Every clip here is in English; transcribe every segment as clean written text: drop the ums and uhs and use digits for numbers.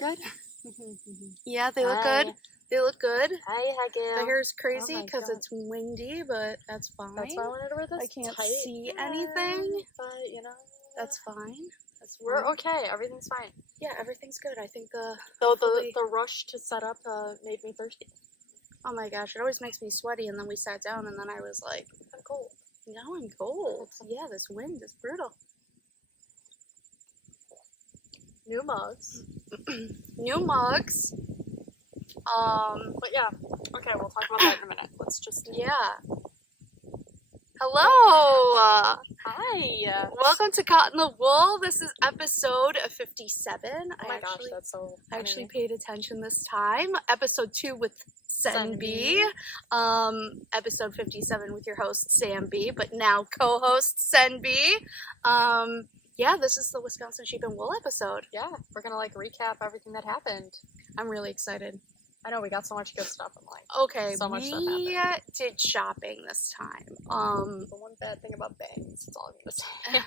good? Yeah, they look good. They look good. Hi, The hair's crazy Oh my because God. it's windy, but that's fine. That's why I wanted to wear this I can't tight. see anything. But, you know. That's fine. That's fine. We're okay. Everything's fine. Yeah, everything's good. I think Though hopefully... the rush to set up made me thirsty. Oh my gosh, it always makes me sweaty, and then we sat down, and then I was like, I'm cold. now I'm cold. Yeah, this wind is brutal. New mugs. New mugs. But yeah. Okay, we'll talk about that in a minute. Let's just... Yeah. Hello! Hi! Welcome to Cotton the Wool. This is episode 57. Oh my gosh, that's so funny. I actually paid attention this time. Episode 2 with Sen B. Episode 57 with your host, Sam B, but now co-host Sen B. Yeah, this is the Wisconsin Sheep and Wool episode. Yeah, we're gonna like recap everything that happened. I'm really excited. I know, we got so much good stuff. I'm like, okay, so much stuff we happened. did shopping this time. The one bad thing about bangs, that's all I'm gonna say.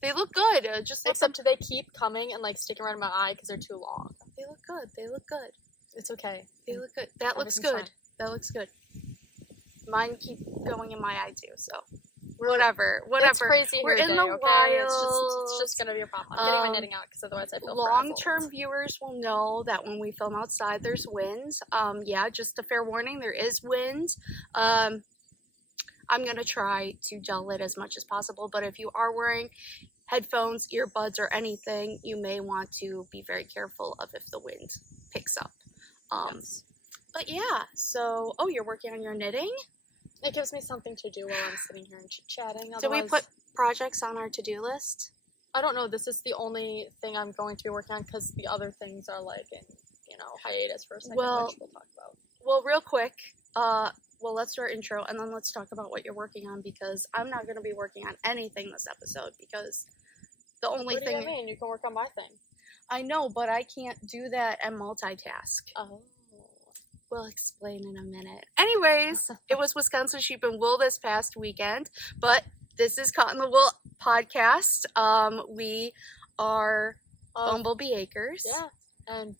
They look good. Except they keep coming and like sticking around in my eye because they're too long. They look good. They look good. It's okay. They look good. That looks good. Fine. That looks good. Mine keep going in my eye too, so whatever. It's crazy. We're in day, the okay? wild. It's just gonna be a problem. I'm getting my knitting out because otherwise I feel long-term viewers will know that when we film outside, there's wind. Yeah, just a fair warning, there is wind. I'm gonna try to dull it as much as possible, but if you are wearing headphones, earbuds, or anything, you may want to be very careful of if the wind picks up. Yes. But yeah, so, oh, you're working on your knitting? It gives me something to do while I'm sitting here and chit-chatting. Did we put projects on our to-do list? I don't know. This is the only thing I'm going to be working on because the other things are like in, hiatus for a second, which we'll talk about. Well, real quick, let's do our intro and then let's talk about what you're working on because I'm not going to be working on anything this episode because the only thing... What do you mean? You can work on my thing. I know, but I can't do that and multitask. Oh. We'll explain in a minute. Anyways, it was Wisconsin Sheep and Wool this past weekend, but this is Cotton the Wool podcast. We are Bumblebee Acres. Yeah, and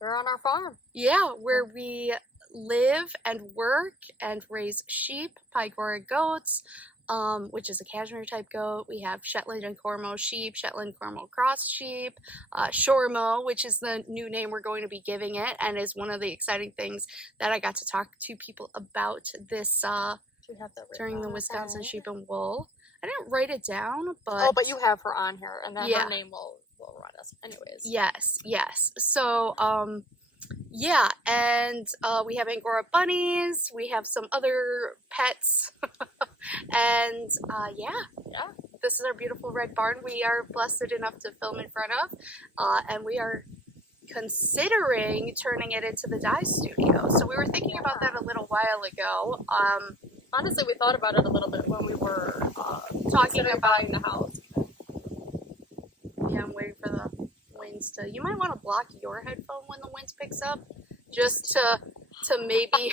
we're on our farm. Yeah, where we live and work and raise sheep, Pygora goats, which is a cashmere type goat. We have Shetland and Cormo sheep, Shetland Cormo cross sheep, Shormo, which is the new name we're going to be giving it, and is one of the exciting things that I got to talk to people about this during the Wisconsin Sheep and Wool. I didn't write it down, but... Oh, but you have her on here, and then her name will run us anyways. Yes. So, yeah, and we have Angora bunnies, we have some other pets, and yeah, this is our beautiful red barn we are blessed enough to film in front of, and we are considering turning it into the dye studio. So we were thinking about that a little while ago. Honestly, we thought about it a little bit when we were talking about buying the house. Yeah, I'm waiting for the winds to... You might want to block your headphone when the wind picks up, just to maybe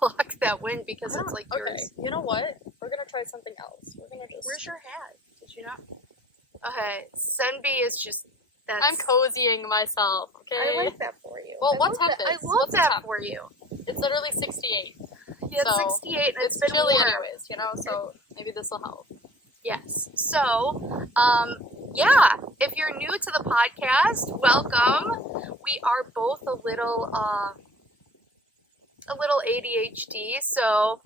block that wind because it's like yours. Okay, you know what? We're gonna try something else. We're gonna just... Where's your hat? Did you not? Okay, Senbi is just... I'm cozying myself, okay? I like that for you. Well, what temp is? I love that for you. It's literally 68. Yeah, it's 68 and it's been chilly warm. anyways, so maybe this will help. Yes. So, yeah, if you're new to the podcast, welcome. We are both a little ADHD, so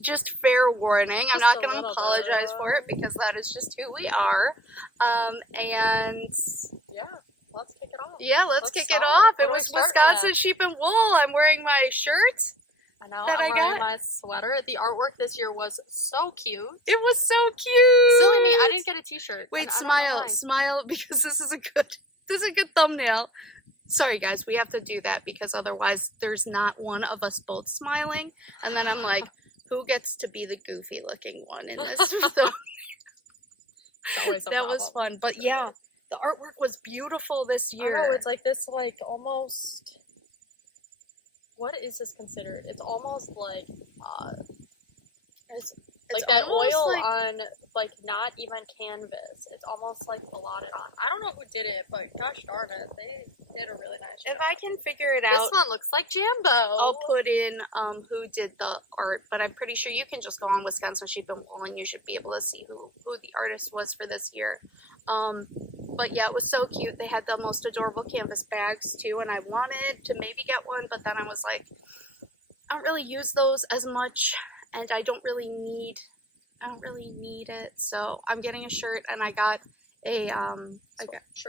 just fair warning. I'm not going to apologize for it because that is just who we are. And yeah, let's kick it off. Yeah, let's kick it off. It was Wisconsin Sheep and Wool. I'm wearing my shirt. I know, I'm wearing my sweater. The artwork this year was so cute. It was so cute. Silly me, I didn't get a t-shirt. Wait, smile, because this is a good thumbnail. Sorry guys, we have to do that because otherwise there's not one of us both smiling. And then I'm like, who gets to be the goofy looking one in this thumbnail? That was fun. But yeah, the artwork was beautiful this year. I know, it's like this, like, almost... What is this considered? It's almost like, Like that oil on, like, not even canvas. It's almost like blotted on. I don't know who did it, but gosh darn it, they did a really nice job. If I can figure it out, this one looks like Jambo. I'll put in who did the art, but I'm pretty sure you can just go on Wisconsin Sheep and Wool and you should be able to see who the artist was for this year. But yeah, it was so cute. They had the most adorable canvas bags too, and I wanted to maybe get one, but then I was like, I don't really use those as much, and I don't really need it. So I'm getting a shirt, and I got a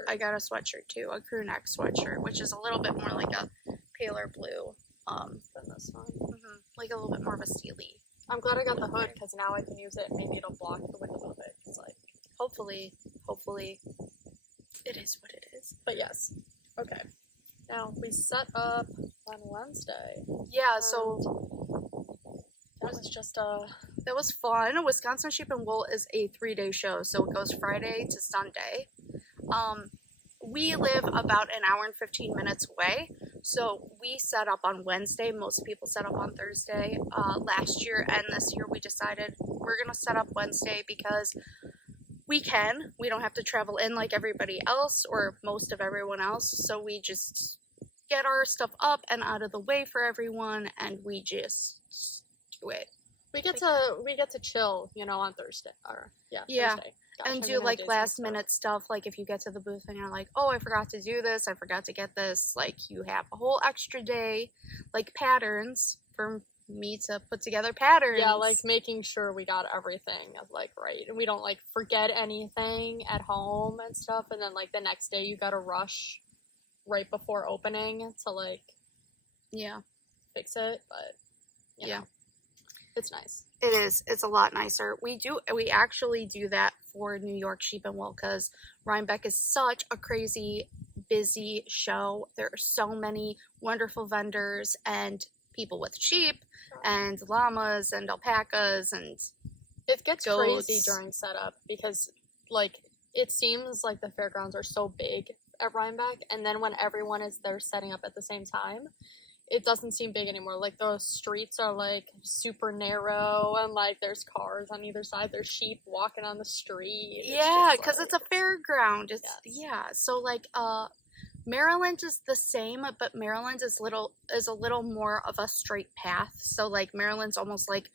I got a sweatshirt too, a crew neck sweatshirt, which is a little bit more like a paler blue than this one, like a little bit more of a steely. I'm glad I got the hood because now I can use it. Maybe it'll block the wind a little bit. It's like hopefully, it is what it is. But yes, okay. Now we set up on Wednesday. Yeah, so that was just that was fun. Wisconsin Sheep and Wool is a 3-day show, so it goes Friday to Sunday. We live about an hour and 15 minutes away, so we set up on Wednesday. Most people set up on Thursday. Last year and this year we decided we're gonna set up Wednesday because we can. We don't have to travel in like everybody else or most of everyone else, so we just get our stuff up and out of the way for everyone, and we just do it. We get to chill, you know, on Thursday. Or Thursday. Gosh, and do like last minute stuff. Like if you get to the booth and you're like, oh, I forgot to do this, I forgot to get this. Like you have a whole extra day, like patterns for me to put together patterns. Yeah, like making sure we got everything like right, and we don't like forget anything at home and stuff. And then like the next day you gotta rush right before opening to like fix it. But you know, it's nice. It is. It's a lot nicer. We actually do that for New York Sheep and Wool because Rhinebeck is such a crazy busy show. There are so many wonderful vendors and people with sheep and llamas and alpacas, and it gets goats. Crazy during setup because like it seems like the fairgrounds are so big at Rhinebeck, and then when everyone is there setting up at the same time, it doesn't seem big anymore. Like the streets are like super narrow, and like there's cars on either side. There's sheep walking on the street. Yeah, because it's a fairground. It's So like Maryland is the same, but Maryland is a little more of a straight path. So like Maryland's almost like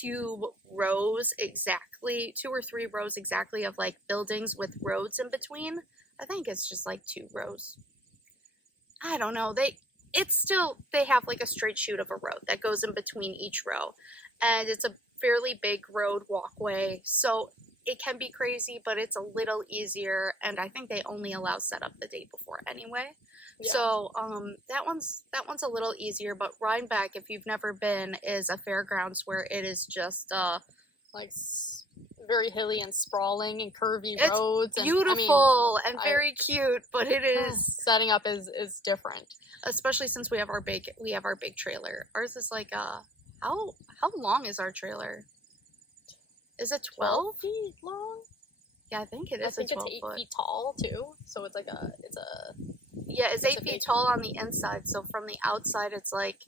2 or 3 rows exactly of like buildings with roads in between. I think it's just like 2 rows. I don't know. They have like a straight shoot of a road that goes in between each row, and it's a fairly big road walkway, so it can be crazy, but it's a little easier, and I think they only allow setup the day before anyway. Yeah. So that one's a little easier, but Rhinebeck, if you've never been, is a fairgrounds where it is just like very hilly and sprawling and curvy it's roads. And, beautiful and very cute, but it is setting up is different. Especially since we have our big trailer. Ours is like how long is our trailer? Is it 12 feet long? Yeah, I think it is. I think it's 8 feet tall too. So it's like it's 8 feet tall on the inside. So from the outside, it's like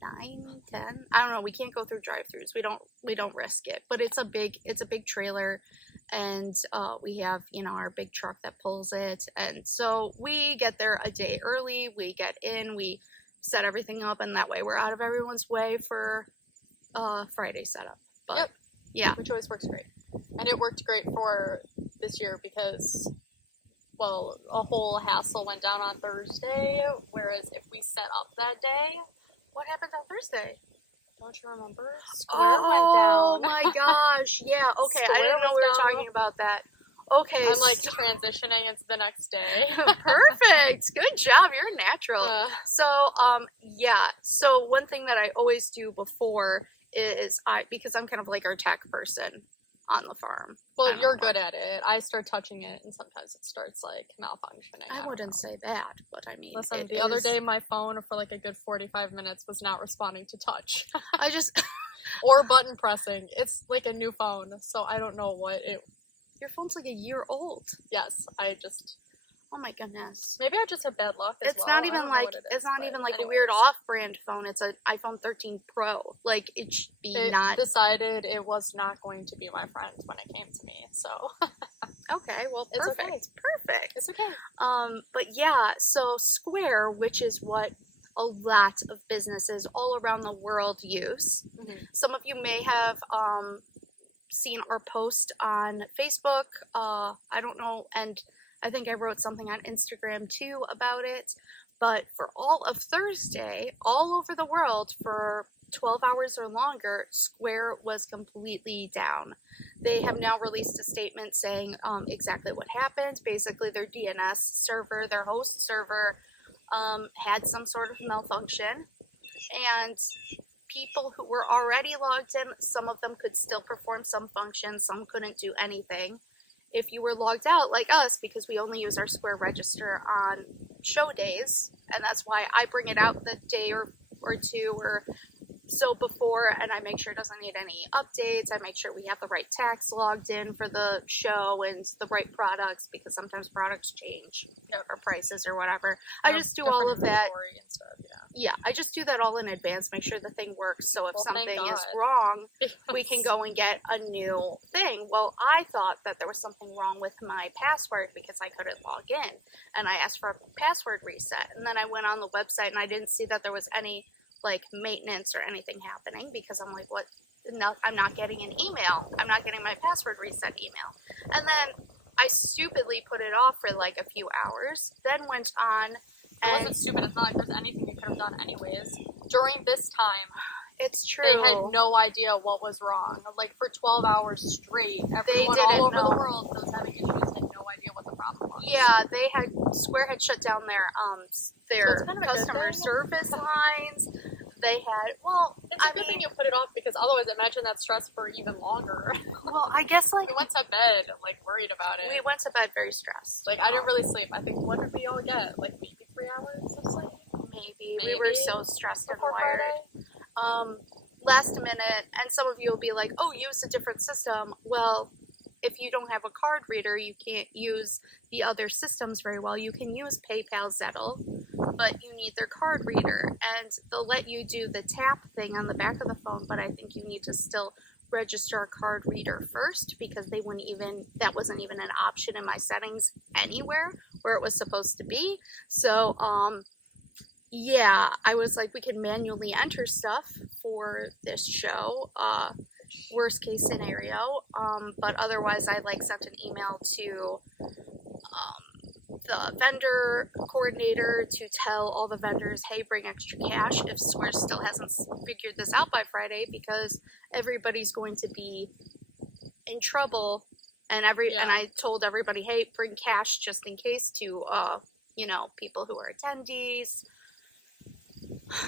9, 10. I don't know. We can't go through drive-throughs. We don't risk it. But it's a big trailer, and we have our big truck that pulls it, and so we get there a day early. We get in, we set everything up, and that way we're out of everyone's way for Friday setup. But which always works great, and it worked great for this year because a whole hassle went down on Thursday, whereas if we set up that day. What happened on Thursday? Don't you remember? Square went down. Oh my gosh. Yeah, okay. I didn't know we were talking about that. Okay. I'm like transitioning into the next day. Perfect. Good job. You're natural. So one thing that I always do before is because I'm kind of like our tech person on the farm. Well, you're good at it. I start touching it, and sometimes it starts like malfunctioning. I wouldn't say that, but I mean, listen. The other day, my phone for like a good 45 minutes was not responding to touch. Or button pressing. It's like a new phone, so I don't know what it. Your phone's like a year old. Yes, Oh my goodness. Maybe I just have bad luck as It's well. not I even don't know like, what it it's is, not but even like a anyways. weird off-brand phone. It's an iPhone 13 Pro. Like, it should be They not. decided it was not going to be my friend when it came to me, so Okay, well, It's perfect. okay. Perfect. it's okay. But yeah, so Square, which is what a lot of businesses all around the world use. Mm-hmm. Some of you may have seen our post on Facebook. I don't know, and I think I wrote something on Instagram too about it. But for all of Thursday, all over the world, for 12 hours or longer, Square was completely down. They have now released a statement saying exactly what happened. Basically, their DNS server, their host server, had some sort of malfunction, and people who were already logged in, some of them could still perform some functions, some couldn't do anything. If you were logged out, like us, because we only use our Square register on show days, and that's why I bring it out the day or two or so before, and I make sure it doesn't need any updates. I make sure we have the right tax logged in for the show and the right products, because sometimes products change or prices or whatever. I just do all of that. And stuff, Yeah, I just do that all in advance, make sure the thing works, so if Well, thank something is God. wrong, we can go and get a new thing. Well, I thought that there was something wrong with my password because I couldn't log in, and I asked for a password reset, and then I went on the website and I didn't see that there was any like maintenance or anything happening, because I'm like, what? No, I'm not getting an email. I'm not getting my password reset email. And then I stupidly put it off for like a few hours, then went on It and wasn't stupid. It's not like there's anything you could have done anyways. During this time, it's true. they had no idea what was wrong. Like, for 12 hours straight, everyone didn't all over know. the world that was having issues had no idea what the problem was. Yeah, Square had shut down their So it's kind of a good customer thing. service lines. They had, well, It's a good thing you put it off, because otherwise imagine that stress for even longer. well, I guess like We went to bed, like, worried about it. we went to bed very stressed. Like, I didn't really sleep. I think, what did we all get? Like, maybe 3 hours of sleep? Maybe we were Maybe so stressed and Before wired. Friday? Last minute, and some of you will be like, oh, use a different system. Well, if you don't have a card reader, you can't use the other systems very well. You can use PayPal, Zettle, but you need their card reader, and they'll let you do the tap thing on the back of the phone, but I think you need to still register a card reader first, because they wouldn't even, that wasn't even an option in my settings anywhere where it was supposed to be. So, yeah, I was like, we can manually enter stuff for this show, worst case scenario, but otherwise I like sent an email to the vendor coordinator to tell all the vendors, hey, bring extra cash if Square still hasn't figured this out by Friday, because everybody's going to be in trouble, and and I told everybody, hey, bring cash just in case to people who are attendees.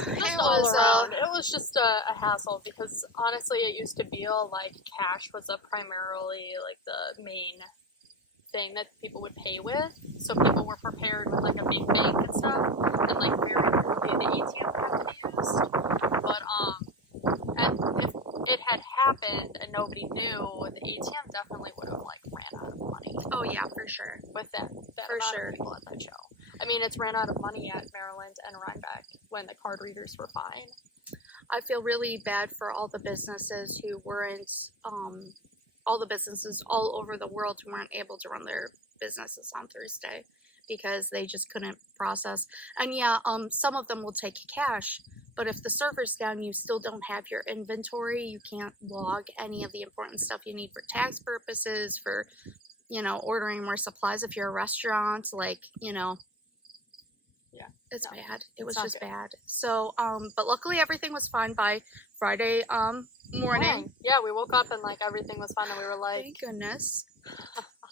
Just all around. It was just a hassle, because honestly, it used to feel like cash was primarily like the main thing that people would pay with, so people were prepared with like a big bank and stuff, and like very rarely the ATM would have to be used. But and if it had happened and nobody knew, the ATM definitely would have like ran out of money. Oh yeah, for sure. With that for amount sure of people at that show. I mean, it's ran out of money at Maryland and Rhinebeck when the card readers were fine. I feel really bad for all the businesses who weren't, all the businesses all over the world who weren't able to run their businesses on Thursday, because they just couldn't process. And yeah, some of them will take cash, but if the server's down, you still don't have your inventory. You can't log any of the important stuff you need for tax purposes, for, ordering more supplies if you're a restaurant, like, Yeah. It's bad. It was not just good. bad. So, but luckily everything was fine by Friday morning. Yeah, we woke up and like everything was fine, and we were like, Thank goodness.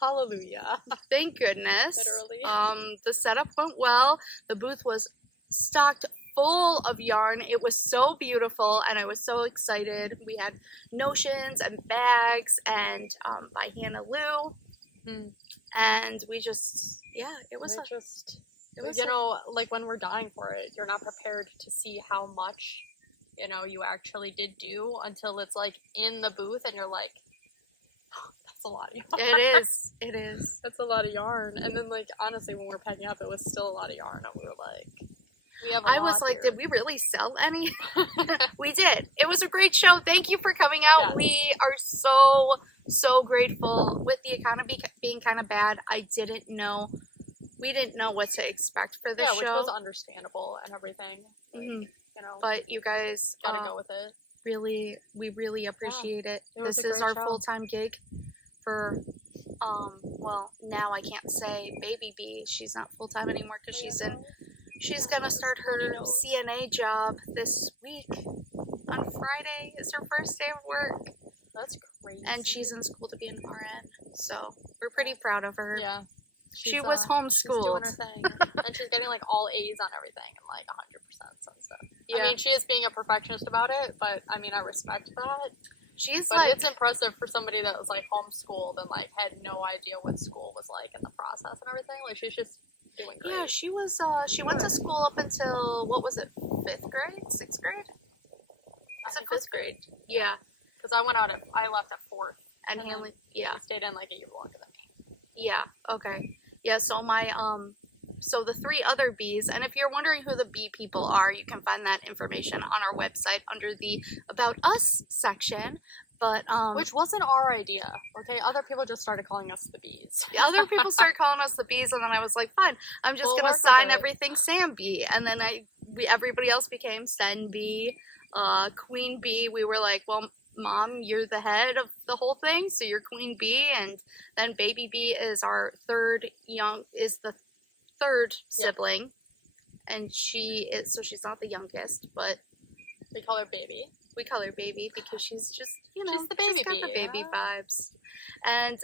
hallelujah. Thank goodness. Literally. The setup went well. The booth was stocked full of yarn. It was so beautiful, and I was so excited. We had notions and bags, and by HannahLou, and we just, it was like when we're dying for it, you're not prepared to see how much, you actually did do until it's like in the booth and you're like, oh, that's a lot of yarn. It is. It is. That's a lot of yarn. And then, like, honestly, when we were packing up, it was still a lot of yarn. And we were like, we have a I lot was like, here. did we really sell any? We did. It was a great show. Thank you for coming out. Yes. We are so grateful. With the economy being kind of bad, we didn't know what to expect for this which show. was understandable and everything. Like, you know, but you guys gotta go with it. We really appreciate it. was This a is great our show. full-time gig for, well, now I can't say Baby B. She's not full-time anymore because she's gonna start her CNA job this week. On Friday is her first day of work. That's crazy. And she's in school to be an RN. So we're pretty proud of her. Yeah. She was homeschooled. She's doing her thing. And she's getting, like, all A's on everything and, like, 100% on stuff. Yeah. I mean, she is being a perfectionist about it, but, I mean, I respect that. She's But like, it's impressive for somebody that was, like, homeschooled and, like, had no idea what school was like in the process and everything. Like, she's just doing great. yeah, she was, she went to school up until, what was it, 5th grade? 6th grade? I Was it think 5th grade? Yeah. Because I left at 4th. And Hanley, yeah. She stayed in, like, a year longer than me. Yeah, okay. Yeah, so so the 3 other bees, and if you're wondering who the bee people are, you can find that information on our website under the About Us section. But, Which wasn't our idea, okay? Other people just started calling us the bees. the other people started calling us the bees, and then I was like, fine, I'm just We'll gonna work with sign it. everything Sam Bee, and then everybody else became Sen Bee, Queen Bee. We were like, well, Mom, you're the head of the whole thing, so you're Queen Bee, and then Baby Bee is the third sibling, and she's not the youngest, but We call her Baby. we call her Baby because she's just, She's the baby she's got bee, the baby yeah. vibes. And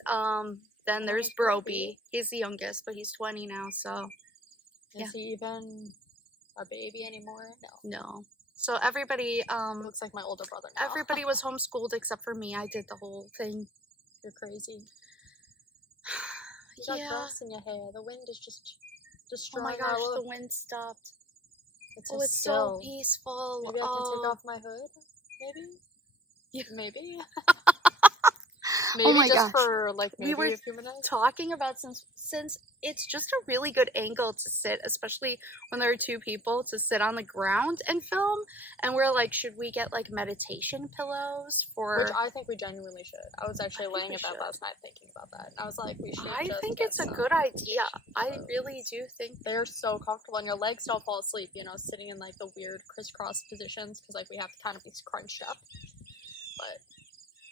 then there's Bro Bee. He's the youngest, but he's 20 now, so yeah. Is he even a baby anymore? No. So everybody, Looks like my older brother now. everybody was homeschooled except for me. I did the whole thing. You're crazy. You got Yeah. grass in your hair. The wind is just Oh destroying my gosh, our the look. wind stopped. It's Oh, so it's still. so peaceful. Maybe I can take Oh. off my hood? Maybe? Yeah. Maybe? Oh my just gosh. for, like, maybe were a few minutes? Talking about since it's just a really good angle to sit, especially when there are 2 people, to sit on the ground and film, and we're like, should we get like meditation pillows for Which I think we genuinely should. I was actually think laying we in bed should. last night thinking about that. And I was like, we should I just think get it's a some good idea. meditation I pillows. really do think They're so comfortable, and your legs don't fall asleep, sitting in, like, the weird crisscross positions, because, like, we have to kind of be scrunched up. But,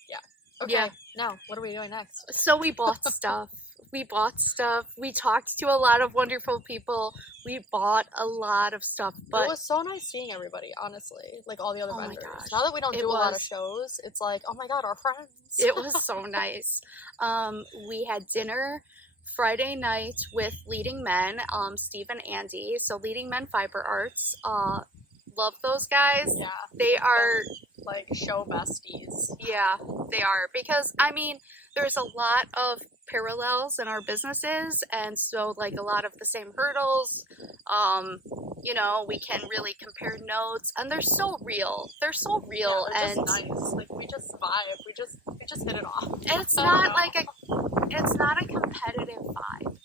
yeah. Okay, Yeah. now, what are we doing next? so. We bought stuff. We talked to a lot of wonderful people. We bought a lot of stuff, It but was so nice seeing everybody, honestly. Like, all the other Oh my vendors. gosh. Now that we don't It do a lot of was. shows, it's like, oh my god, our friends. it was so nice. We had dinner Friday night with Leading Men, Steve and Andy. So Leading Men Fiber Arts. Love those guys. Yeah. They are, Like, show besties. yeah, they are. Because, I mean, there's a lot of parallels in our businesses, and so, like, a lot of the same hurdles. We can really compare notes, and they're so real. They're so real, Yeah, they're and just nice. Like, we just vibe. We just hit it off. it's not like it's not a competitive vibe.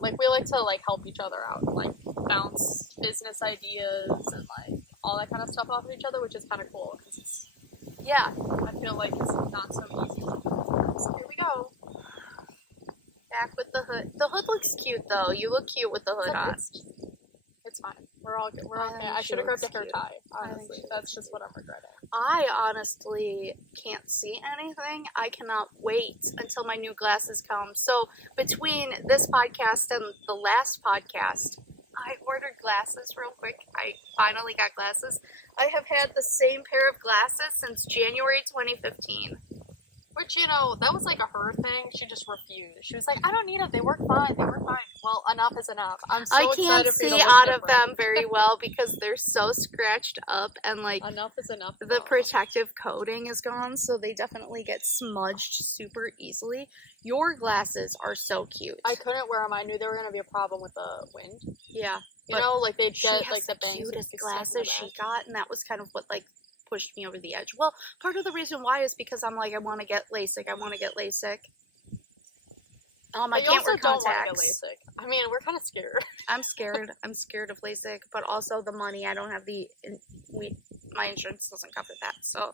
Like, we like to, like, help each other out, and, like, bounce business ideas and, like, all that kind of stuff off of each other, which is kind of cool, because it's, yeah. I feel like it's not so easy. So here we go. Back with the hood. The hood looks cute, though. You look cute with the hood on. It's fine. We're all good. We're I okay. think I she should have grabbed a looks hair cute. tie, I think honestly. she That's looks just what I'm regretting. I honestly can't see anything. I cannot wait until my new glasses come. So between this podcast and the last podcast, I ordered glasses real quick. I finally got glasses. I have had the same pair of glasses since January 2015. Which, that was like a her thing. She just refused. She was like, I don't need them. They work fine. They work fine. Well, enough is enough. I'm so I excited can't for you to see look out of different. them very well because they're so scratched up and like Enough is enough. the protective coating is gone, so they definitely get smudged super easily. Your glasses are so cute. I couldn't wear them. I knew there were going to be a problem with the wind. Yeah. Like they'd She get has like the the bangs. would cutest be stuck in the glasses she back. got, and that was kind of what like pushed me over the edge. Well, part of the reason why is because I'm like, I want to get LASIK. I But you can't also wear don't want to get contacts. LASIK. I mean, we're kind of scared. I'm scared. I'm scared of LASIK, but also the money. I don't have my insurance doesn't cover that. So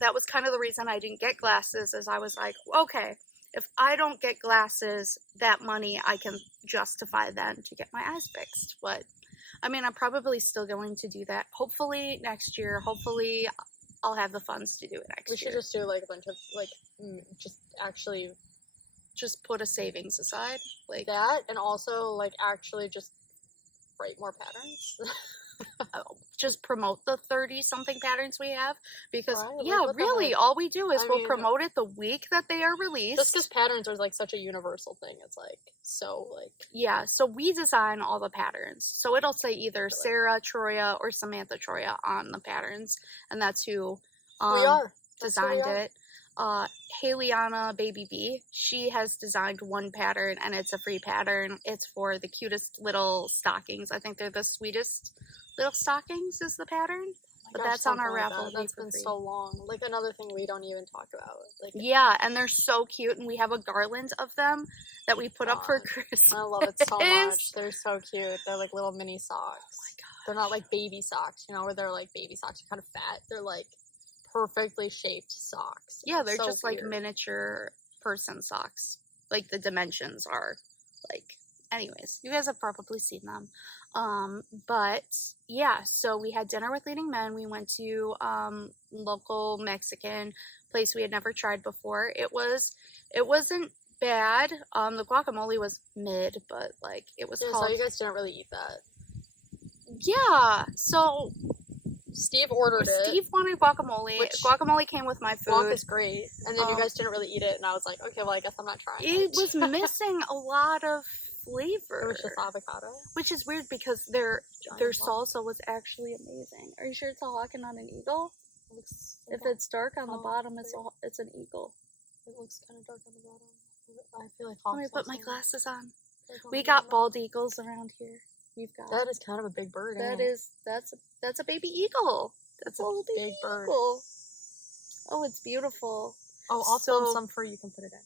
that was kind of the reason I didn't get glasses, is I was like, okay, if I don't get glasses, that money I can justify then to get my eyes fixed. But I mean, I'm probably still going to do that. Hopefully next year. Hopefully I'll have the funds to do it next year. We should just do like a bunch of like just actually just put a savings aside, like that, and also like actually just write more patterns. just promote the 30-something patterns we have, because right? yeah, like, really, all we do is we'll mean, promote it the week that they are released. Just because patterns are like such a universal thing, it's like so like yeah. So we design all the patterns, so it'll say either Sarah Troia or Samantha Troia on the patterns, and that's who designed it. Haliana Baby B, she has designed one pattern, and it's a free pattern. It's for the cutest little stockings. I think they're the sweetest little stockings is the pattern. But that's on our raffle. That's been so long. Like another thing we don't even talk about. Like yeah, and they're so cute, and we have a garland of them that we put up for Christmas. I love it so much. They're so cute. They're like little mini socks. Oh my god. They're not like baby socks, you know, where they're like baby socks are kind of fat. They're like perfectly shaped socks. Yeah, they're so just weird. like miniature person socks. Like the dimensions are like, anyways, you guys have probably seen them. But yeah, so we had dinner with leading men. We went to local Mexican place we had never tried before. It wasn't bad. The guacamole was mid, but like it was called... So you guys didn't really eat that. Yeah, so Steve ordered it. Steve wanted guacamole. Guacamole came with my food. Guac is great. And then you guys didn't really eat it, and I was like, okay, well, I guess I'm not trying it. It was missing a lot of flavor. It was just avocado. Which is weird because their salsa was actually amazing. Are you sure it's a hawk and not an eagle? If it's dark on the bottom, it's an eagle. It looks kind of dark on the bottom. I feel like hawks. Let me put my glasses on. We got bald eagles around here. We've got... That is kind of a big bird. That's a baby eagle. That's a little baby bird. Eagle. Oh, it's beautiful. Oh, I'll film some for you. You can put it in.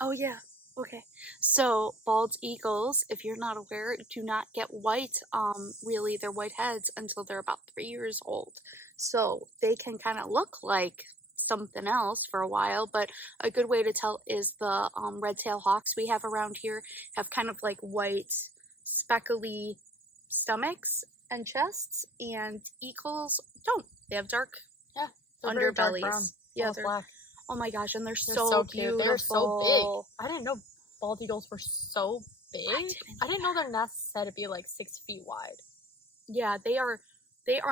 Oh yeah. Okay. So bald eagles, if you're not aware, do not get white. Really, their white heads until they're about 3 years old. So they can kind of look like something else for a while, but a good way to tell is the red-tailed hawks we have around here have kind of like white speckly stomachs and chests, and eagles don't. They have dark underbellies. Dark brown, yeah, they're black. Oh my gosh, and they're so cute. They're so big. I didn't know bald eagles were so big. I didn't know their nests had to be like 6 feet wide. Yeah, they are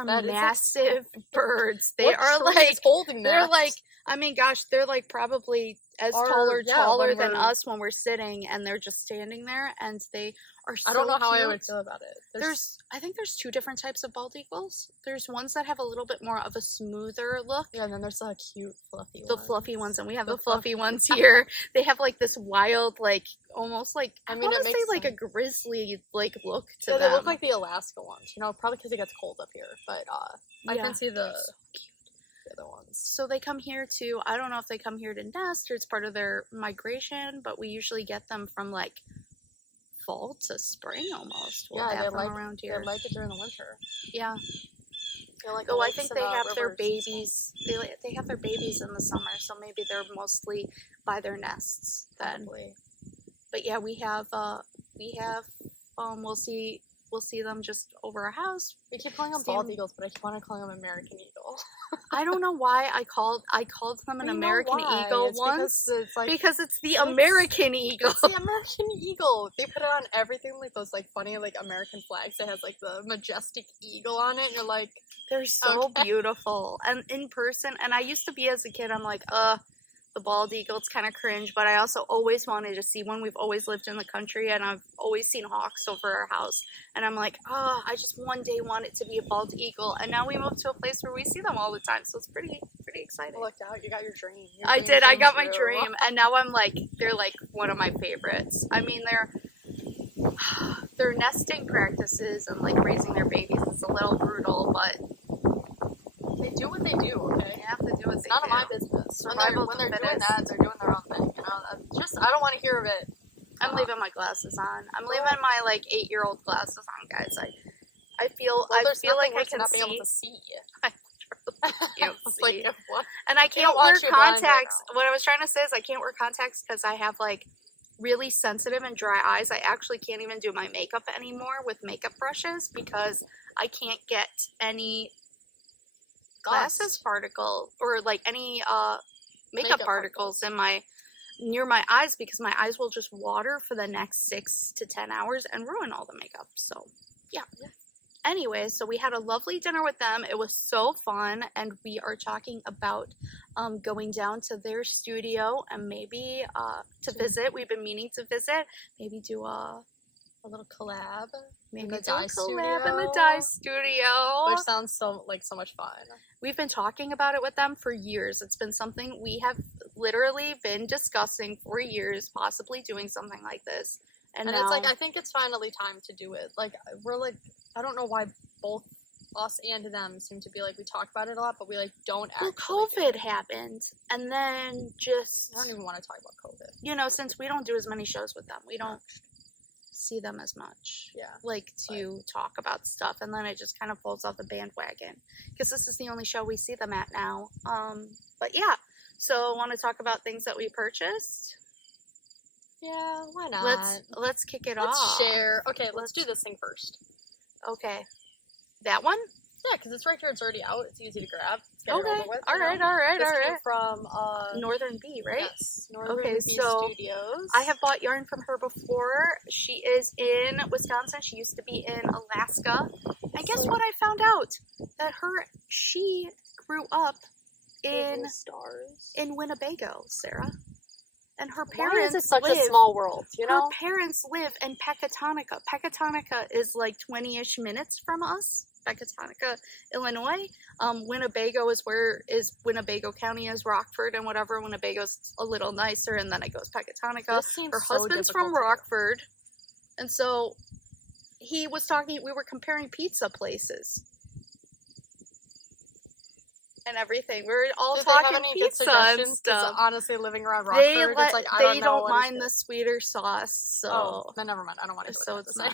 massive birds. They what are tree like is holding that? They're like, I mean, gosh, they're like probably as taller than us when we're sitting, and they're just standing there, and they are so I don't know how cute. I would feel about it. I think there's 2 different types of bald eagles. There's ones that have a little bit more of a smoother look. Yeah, and then there's the cute fluffy ones. The fluffy ones, and we have the fluffy ones here. They have like this wild, like almost like I want to say like a grizzly like look to them. They look like the Alaska ones, you know, probably because it gets cold up here. But I can see the other ones. So they come here to, I don't know if they come here to nest or it's part of their migration, but we usually get them from like fall to spring almost. We'll have them around here. They like it during the winter. Yeah. Like I think they have their babies. They have their babies in the summer, so maybe they're mostly by their nests then. Probably. But yeah, we have we'll see them just over our house. We keep calling them bald eagles, but I keep wanting to call them American eagle. I don't know why I called them an American eagle once. Because it's the American eagle. It's the American eagle. They put it on everything, like those like funny like American flags that has like the majestic eagle on it, and you're like, they're so beautiful. And in person, and I used to be as a kid, I'm like, the bald eagle, it's kind of cringe, but I also always wanted to see one. We've always lived in the country, and I've always seen hawks over our house, and I'm like, I just one day want it to be a bald eagle, and now we moved to a place where we see them all the time, so it's pretty exciting. I looked out, you got your dream. I did, I got my dream, and now I'm like, they're like one of my favorites. I mean, their nesting practices and like raising their babies is a little brutal, but they do what they do, okay? They have to do what they do. It's none of my business. When they're doing that, they're doing their own thing, you know? I don't want to hear of it. I'm leaving my glasses on. I'm leaving my like 8-year-old glasses on, guys. I feel like I can not see. be able to see. I can't see. Like, what? And I can't wear contacts. What I was trying to say is I can't wear contacts because I have like really sensitive and dry eyes. I actually can't even do my makeup anymore with makeup brushes because I can't get any glasses particle or like any makeup particles in near my eyes because my eyes will just water for the next 6 to 10 hours and ruin all the makeup. So yeah. Anyway, so we had a lovely dinner with them. It was so fun, and we are talking about going down to their studio and maybe to visit. We've been meaning to visit. Maybe do a little collab. Maybe do a collab in the dye studio. Which sounds so much fun. We've been talking about it with them for years. It's been something we have literally been discussing for years, possibly doing something like this. And now, it's like, I think it's finally time to do it. Like, we're like, I don't know why both us and them seem to be like, we talk about it a lot, but we like don't actually. Well, COVID happened, and then just. I don't even want to talk about COVID. You know, since we don't do as many shows with them, we don't see them as much. Yeah. Like, to talk about stuff, and then it just kind of falls off the bandwagon. Because this is the only show we see them at now. But yeah, so I want to talk about things that we purchased. Yeah, why not? Let's kick it off. Let's share. Okay, let's do this thing first. Okay. That one? Yeah, because it's right here. It's already out. It's easy to grab. Okay. All right. This came from Northern Bee, right? Yes. Northern Bee Studios. I have bought yarn from her before. She is in Wisconsin. She used to be in Alaska. And guess what I found out? That she grew up in Winnebago, Sarah. And her parents Why is it such a small world, you know? Her parents live in Pecatonica. Pecatonica is like 20-ish minutes from us. Pecatonica, Illinois. Winnebago is Winnebago County is Rockford and whatever. Winnebago's a little nicer, and then it goes Pecatonica. Her husband's from Rockford. And so we were comparing pizza places. And everything. We were all talking pizza and stuff. Honestly, living around Rockford, it's like, they don't mind the sweeter sauce, so... Oh, then never mind. I don't want to so it's not.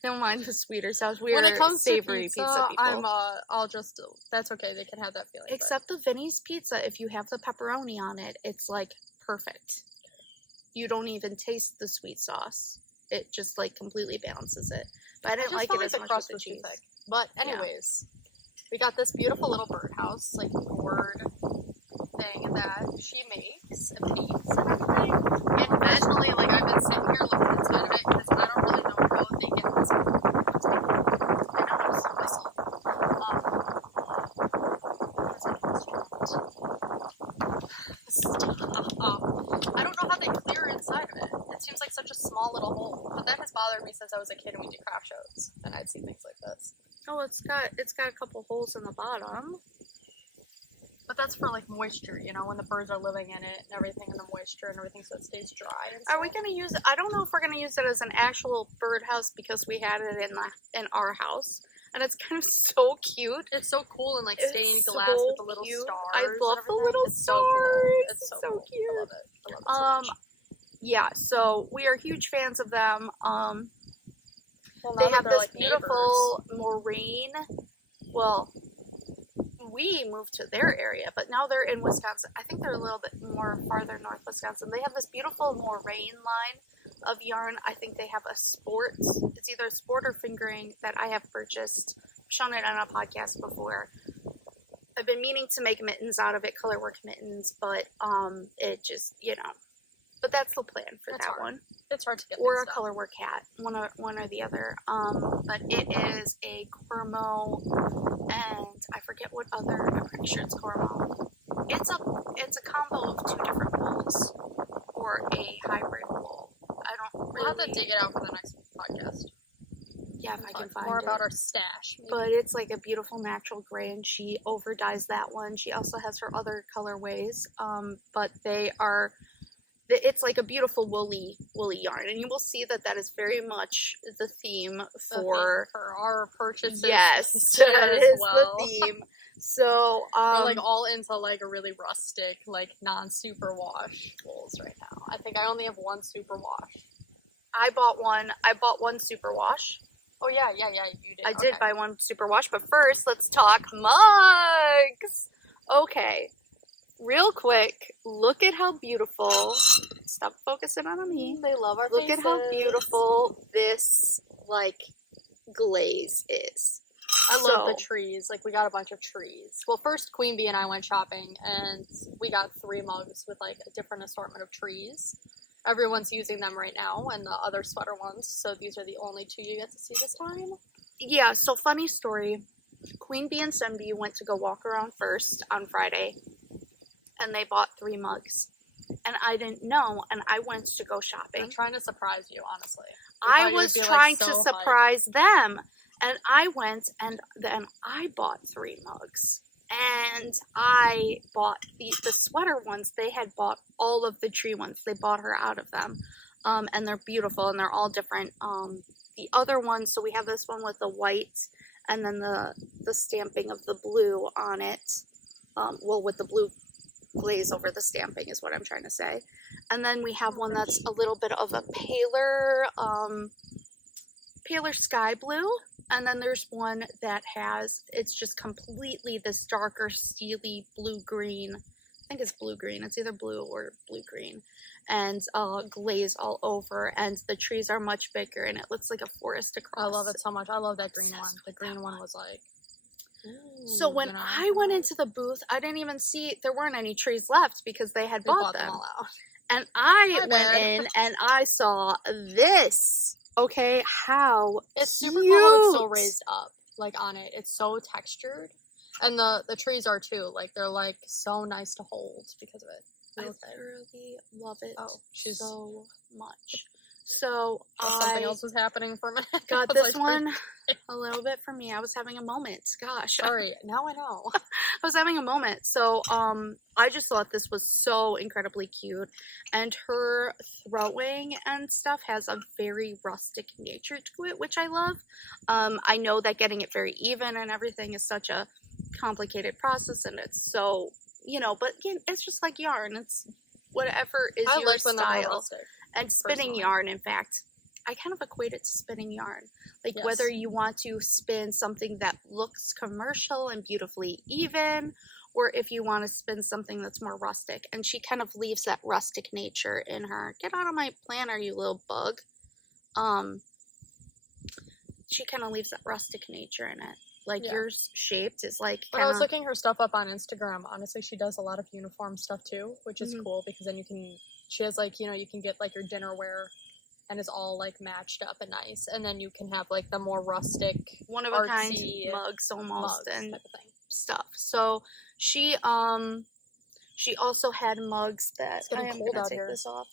They don't mind the sweeter sauce. We're when it comes savory to pizza people. I'll just... That's okay. They can have that feeling. Except the Vinny's pizza, if you have the pepperoni on it, it's, like, perfect. You don't even taste the sweet sauce. It just, like, completely balances it. But I didn't like it as much as the cheese. But anyways... Yeah. We got this beautiful little birdhouse, like gourd thing that she makes and paints and everything. And eventually, like, I've been sitting here looking inside of it because I don't really know how they get this. I know it's a whistle. I don't know how they clear inside of it. It seems like such a small little hole. But that has bothered me since I was a kid and we did craft shows. And I'd see things like this. Oh, it's got a couple holes in the bottom. But that's for like moisture, you know, when the birds are living in it and everything, and the moisture and everything, so it stays dry. Are we gonna use it? I don't know if we're gonna use it as an actual birdhouse because we had it in our house, and it's kind of so cute. It's so cool and like stained glass with the little stars. I love the little stars. So cool. It's so cool. Cute. I love it. I love it so much. Yeah. So we are huge fans of them. Well, they have this like beautiful moraine. Well, we moved to their area, but now they're in Wisconsin. I think they're a little bit more farther north Wisconsin. They have this beautiful moraine line of yarn. I think they have it's either a sport or fingering that I have purchased. I've shown it on a podcast before. I've been meaning to make mittens out of it, colorwork mittens, but it just, you know. But that's the plan for that one. It's hard to get. Or a colorwork hat, one or the other. But it is a Cormo, and I forget what other. I'm pretty sure it's Cormo. It's a combo of 2 different wools, or a hybrid wool. I don't really. We'll have to dig it out for the next podcast. Yeah, if I can find more it. about our stash. Maybe. But it's like a beautiful natural gray, and she overdyes that one. She also has her other colorways, but they are it's like a beautiful woolly yarn, and you will see that that is very much the theme for our purchases. Yes, that is well. the theme. So we're like all into like a really rustic, like non-super wash wools right now. I think I only have one super wash. I bought one super wash. Oh yeah, you did. I did buy one super wash, but first let's talk mugs. Okay. Real quick, look at how beautiful. Stop focusing on me. They love our Look faces. at how beautiful this like glaze is. I love the trees. Like, we got a bunch of trees. Well, first Queen Bee and I went shopping, and we got 3 mugs with like a different assortment of trees. Everyone's using them right now, and the other sweater ones. So these are the only 2 you get to see this time. Yeah. So funny story. Queen Bee and Sunbee went to go walk around first on Friday. And they bought 3 mugs. And I didn't know, and I went to go shopping. I'm trying to surprise you, honestly. I was trying to surprise them. And I went, and then I bought 3 mugs. And I bought the sweater ones. They had bought all of the tree ones. They bought her out of them. And they're beautiful, and they're all different. The other ones, so we have this one with the white, and then the stamping of the blue on it. Well, with the blue glaze over the stamping is what I'm trying to say. And then we have one that's a little bit of a paler sky blue. And then there's one that it's just completely this darker steely blue-green. I think it's blue-green. It's either blue or blue-green. And glaze all over. And the trees are much bigger, and it looks like a forest across. I love it so much. I love that green one. The green one was like... So when I went into the booth, I didn't even see, there weren't any trees left because they had bought them all out. And I went in and I saw this. Okay, how it's super cool. It's so raised up, like on it. It's so textured, and the trees are too. Like they're like so nice to hold because of it. I thoroughly love it. Oh, she's so much. So something else was happening for a minute. Got this one a little bit for me. I was having a moment. Gosh. Sorry. Now I know. I was having a moment. So I just thought this was so incredibly cute. And her throwing and stuff has a very rustic nature to it, which I love. I know that getting it very even and everything is such a complicated process, and it's so, but again, it's just like yarn. It's whatever is your style. And spinning yarn, in fact, I kind of equate it to spinning yarn. Like whether you want to spin something that looks commercial and beautifully even, or if you want to spin something that's more rustic. And she kind of leaves that rustic nature in her. Get out of my planner, you little bug. She kind of leaves that rustic nature in it. Like yours shaped is like When I was looking her stuff up on Instagram, honestly, she does a lot of uniform stuff too, which is cool because then she has like, you can get like your dinnerware and it's all like matched up and nice. And then you can have like the more rustic, one of a kind mugs almost and type of thing. Stuff. So she also had mugs that I am gonna take this off.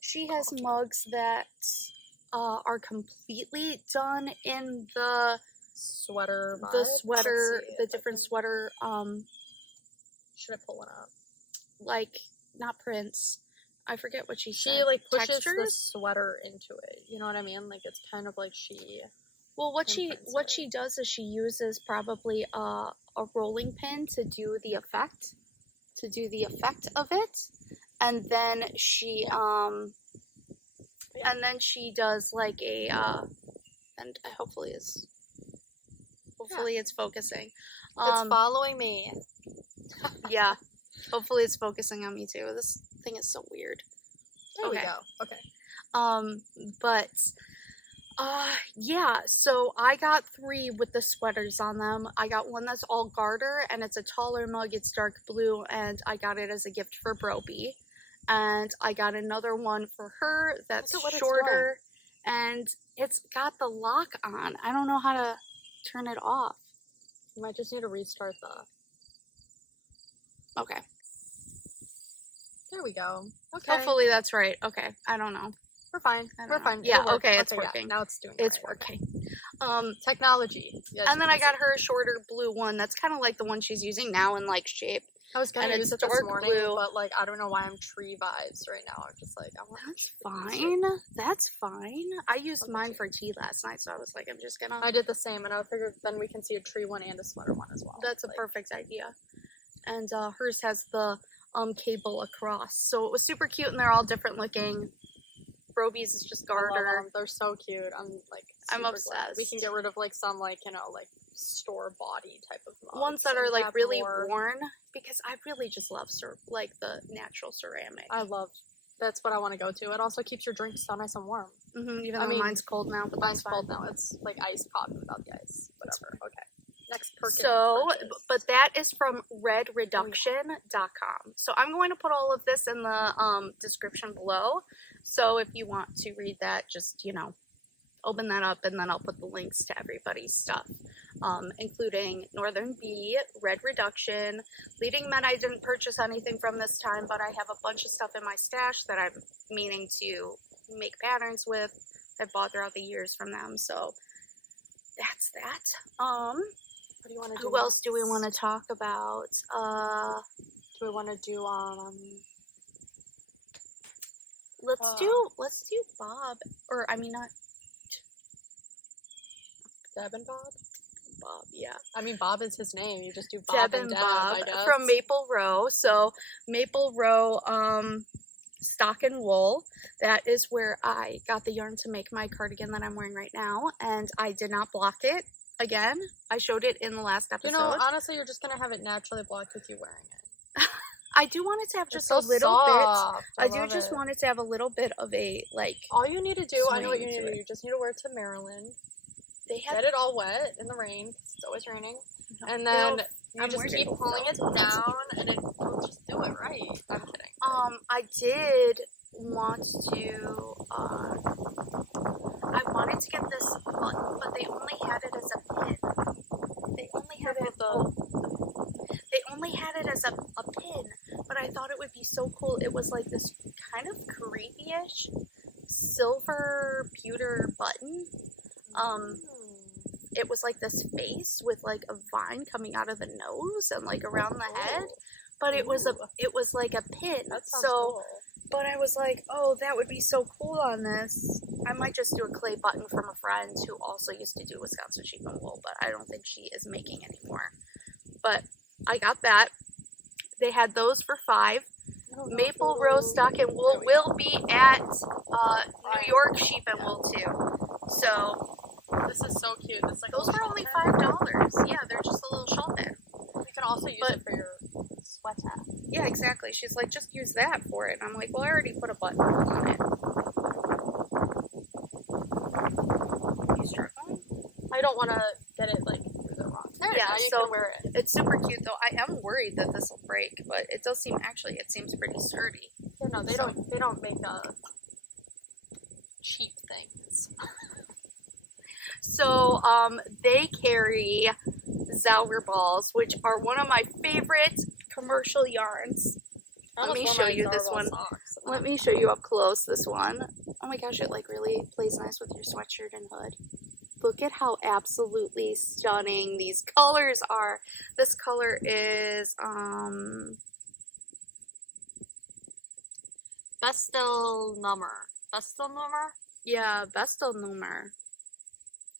She has mugs that are completely done in the sweater vibe. The different sweater should I pull one up? Like not prints. I forget what she said. She like pushes textures? the sweater into it. You know what I mean? Like it's kind of like she. Well, what she does is she uses probably a rolling pin to do the effect, of it, and then she does like a and hopefully it's focusing. It's following me. Yeah, hopefully it's focusing on me too. This thing is so weird. There we go. Okay. Yeah, so I got 3 with the sweaters on them. I got one that's all garter, and it's a taller mug. It's dark blue, and I got it as a gift for Brobee. And I got another one for her that's shorter, and it's got the lock on. I don't know how to turn it off. You might just need to restart Okay. There we go. Okay. Hopefully that's right. Okay. I don't know. We're fine. We're fine. Yeah, okay, it's working. Yeah, now it's doing It's working. Technology. Yes, and then I got her a shorter blue one that's kind of like the one she's using now in like shape. I was gonna and use it's it this dark morning, blue. but like I don't know why I'm tree vibes right now. I'm just like I want. That's fine. That's fine. I used mine for tea last night, so I was like, I'm just gonna. I did the same, and I figured then we can see a tree one and a sweater one as well. That's a perfect idea. And hers has the cable across, so it was super cute, and they're all different looking. Roby's is just garter. They're so cute. I'm like, I'm obsessed. Glad. We can get rid of like some like like store body type of mugs ones that are like really worn, because I really just love like the natural ceramic. That's what I want to go to. It also keeps your drink so nice and warm. Even though mine's cold now, but mine's cold now. It's like iced coffee without the ice. Whatever. Okay. Next purchase. So, but that is from redreduction.com. So I'm going to put all of this in the description below. So if you want to read that, just, open that up, and then I'll put the links to everybody's stuff, including Northern Bee, Red Reduction, Leading Men. I didn't purchase anything from this time, but I have a bunch of stuff in my stash that I'm meaning to make patterns with. I've bought throughout the years from them, so that's that. What do you want to do? Who else do we want to talk about? Do we want to do let's do Bob, or I mean not Deb and Bob? Bob, yeah. I mean, Bob is his name. You just do Bob Deb and Bob, I guess. from Maple Row. So Maple Row stock and wool. That is where I got the yarn to make my cardigan that I'm wearing right now, and I did not block it. Again, I showed it in the last episode. Honestly, you're just gonna have it naturally blocked with you wearing it. I do want it to have just a little bit. I do just want it to have a little bit of a All you need to do, I know what you need to do. You just need to wear it to Maryland. Get it all wet in the rain. It's always raining, and then you just keep pulling it down, and you'll just do it right. I'm kidding. I did want to. I wanted to get this button, but they only had it as a pin. They only had it as a pin, but I thought it would be so cool. It was like this kind of creepy-ish silver pewter button. It was like this face with like a vine coming out of the nose and like around the head, but it was like a pin. That sounds cool. But I was like, oh, that would be so cool on this. I might just do a clay button from a friend who also used to do Wisconsin sheep and wool, but I don't think she is making anymore. But I got that. They had those for $5. Maple Row stock and wool will be at New York Sheep and Wool too. So this is so cute. It's like those were only $5. Yeah, they're just a little shawl pin. You can also use it for your sweat hat. Yeah, exactly. She's like, just use that for it. And I'm like, well, I already put a buttonhole on it. Are you struggling? I don't want to get it like through the wrong. Yeah, you so can wear it. It's super cute though. I am worried that this will break, but it does seem it seems pretty sturdy. Yeah, no, they don't make cheap things. So they carry Zauberballs, which are one of my favorite commercial yarns. Let me show you this one. Let me show you up close this one. Oh my gosh, it like really plays nice with your sweatshirt and hood. Look at how absolutely stunning these colors are. This color is Bestelnummer. Yeah, Bestelnummer.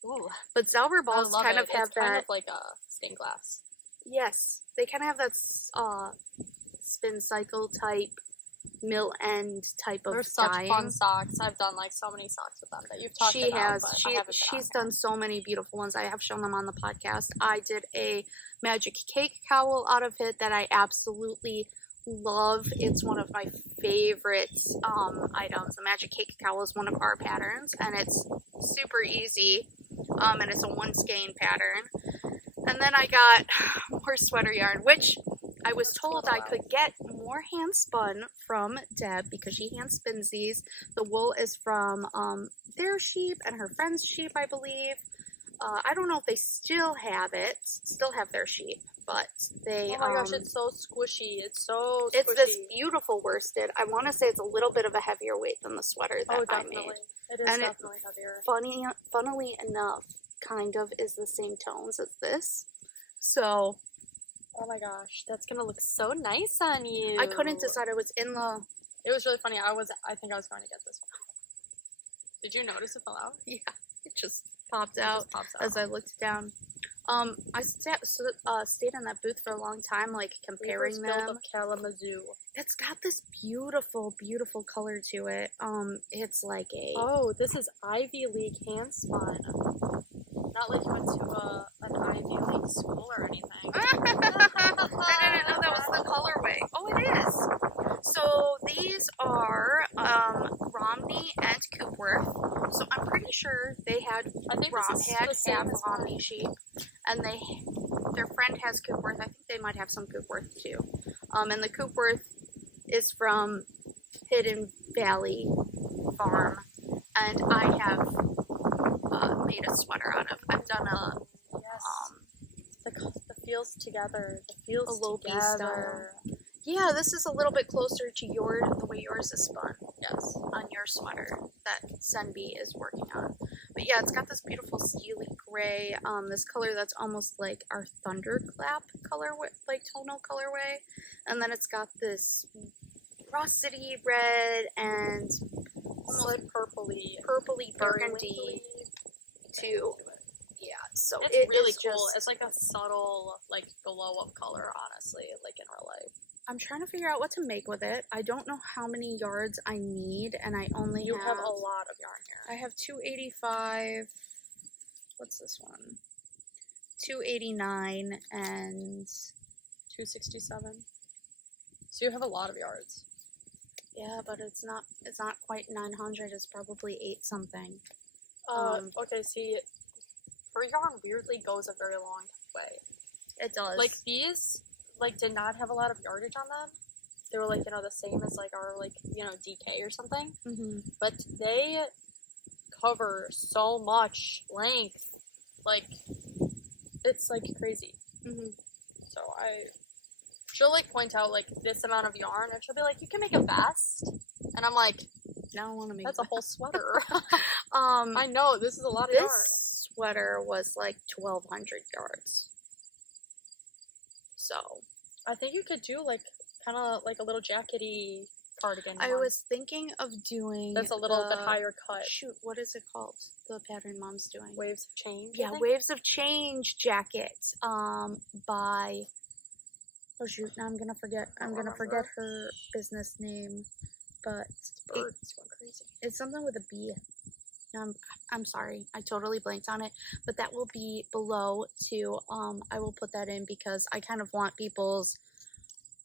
Ooh. But Zauberballs kind of have kind of like a stained glass. Yes, they kind of have that spin cycle type, mill end type of They're dyeing. such fun socks. I've done like so many socks with them that you've talked about. She's done so many beautiful ones. I have shown them on the podcast. I did a magic cake cowl out of it that I absolutely love. It's one of my favorite items. The magic cake cowl is one of our patterns, and it's super easy. And it's a one skein pattern. And then I got more sweater yarn, which I was told I could get more hand spun from Deb because she hand spins these. The wool is from their sheep and her friend's sheep, I believe. I don't know if they still have their sheep, but they. Oh my gosh, it's so squishy. It's this beautiful worsted. I want to say it's a little bit of a heavier weight than the sweater that I made. It is definitely heavier. Funnily enough, kind of is the same tones as this. So Oh my gosh, that's gonna look so nice on you. I couldn't decide. I was in the... It was really funny. I think I was going to get this one. Did you notice it fell out? Yeah, it just popped out Just pops out. as I looked down. I stayed in that booth for a long time, like comparing them. Of Kalamazoo. It's got this beautiful, beautiful color to it. It's like a... Oh, this is Ivy League handspun. Not like you went to an Ivy League school or anything. I didn't know that was the colorway. Oh, it is. So these are Romney and Coopworth. So I'm pretty sure they had half Romney sheep, and their friend has Coopworth. I think they might have some Coopworth too. And the Coopworth is from Hidden Valley Farm, and I have made a sweater out of. I've done a the feels together. The feels a together. Style. Yeah, this is a little bit closer to the way yours is spun. Yes. On your sweater that Senbi is working on. But yeah, it's got this beautiful steely gray, this color that's almost like our thunderclap color, like tonal colorway. And then it's got this rustedy red and almost like purpley burgundy too. Yeah, so it's really cool. It's like a subtle, like, glow of color, honestly, like in real life. I'm trying to figure out what to make with it. I don't know how many yards I need, and I only have a lot of yarn here. I have 285. What's this one? 289 and 267. So you have a lot of yards. Yeah, but it's not quite 900. It's probably 8 something. Okay, see, her yarn weirdly goes a very long way. It does. Like these, like, did not have a lot of yardage on them. They were, like, the same as, like, our, like, DK or something. Mm-hmm. But they cover so much length. Like, it's, like, crazy. Mm-hmm. So she'll, like, point out, like, this amount of yarn, and she'll be like, you can make a vest. And I'm like, I don't want to make that's a whole sweater. I I know, this is a lot of yarn. This sweater was, like, 1,200 yards. So I think you could do, like, kind of like a little jackety cardigan. I was thinking of doing that's a little bit higher cut. Shoot, what is it called? The pattern Mom's doing. Waves of Change. Yeah, Waves of Change jacket. By oh shoot, now I'm gonna forget. I'm gonna forget her business name, but it's going crazy. It's something with a B. I'm sorry, I totally blanked on it, but that will be below too. I will put that in because I kind of want people's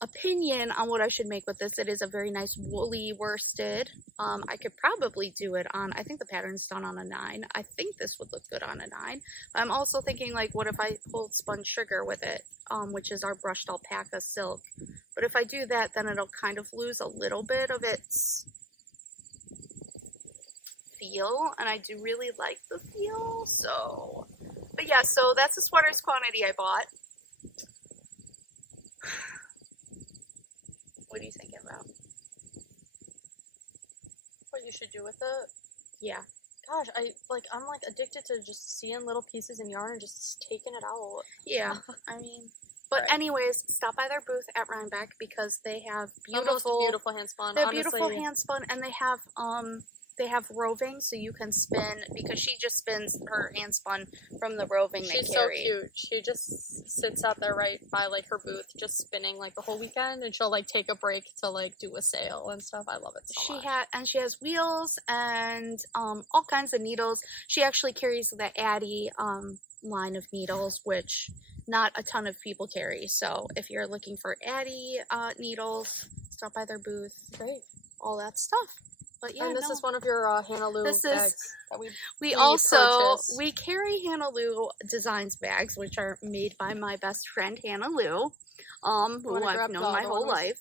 opinion on what I should make with this. It is a very nice woolly worsted. I could probably do it on, I think the pattern's done on a 9. I think this would look good on a 9. But I'm also thinking, like, what if I hold Spun Sugar with it, which is our brushed alpaca silk. But if I do that, then it'll kind of lose a little bit of its feel, and I do really like the feel, so. But yeah, so that's the sweater's quantity I bought. What are you thinking about? What you should do with it? Yeah. Gosh, I'm like addicted to just seeing little pieces in yarn and just taking it out. Yeah, I mean, but anyways, stop by their booth at Rhinebeck because they have beautiful handspun. They have beautiful handspun, and they have roving, so you can spin, because she just spins her handspun from the roving they carry. She's so cute. She just sits out there right by, like, her booth, just spinning, like, the whole weekend, and she'll, like, take a break to, like, do a sale and stuff. I love it so much. She has wheels and all kinds of needles. She actually carries the Addie line of needles, which not a ton of people carry. So if you're looking for Addie needles, stop by their booth. Great. All that stuff. But yeah, and this is one of your HannahLou bags that we carry HannahLou Designs bags, which are made by my best friend HannahLou, who I've known my whole life.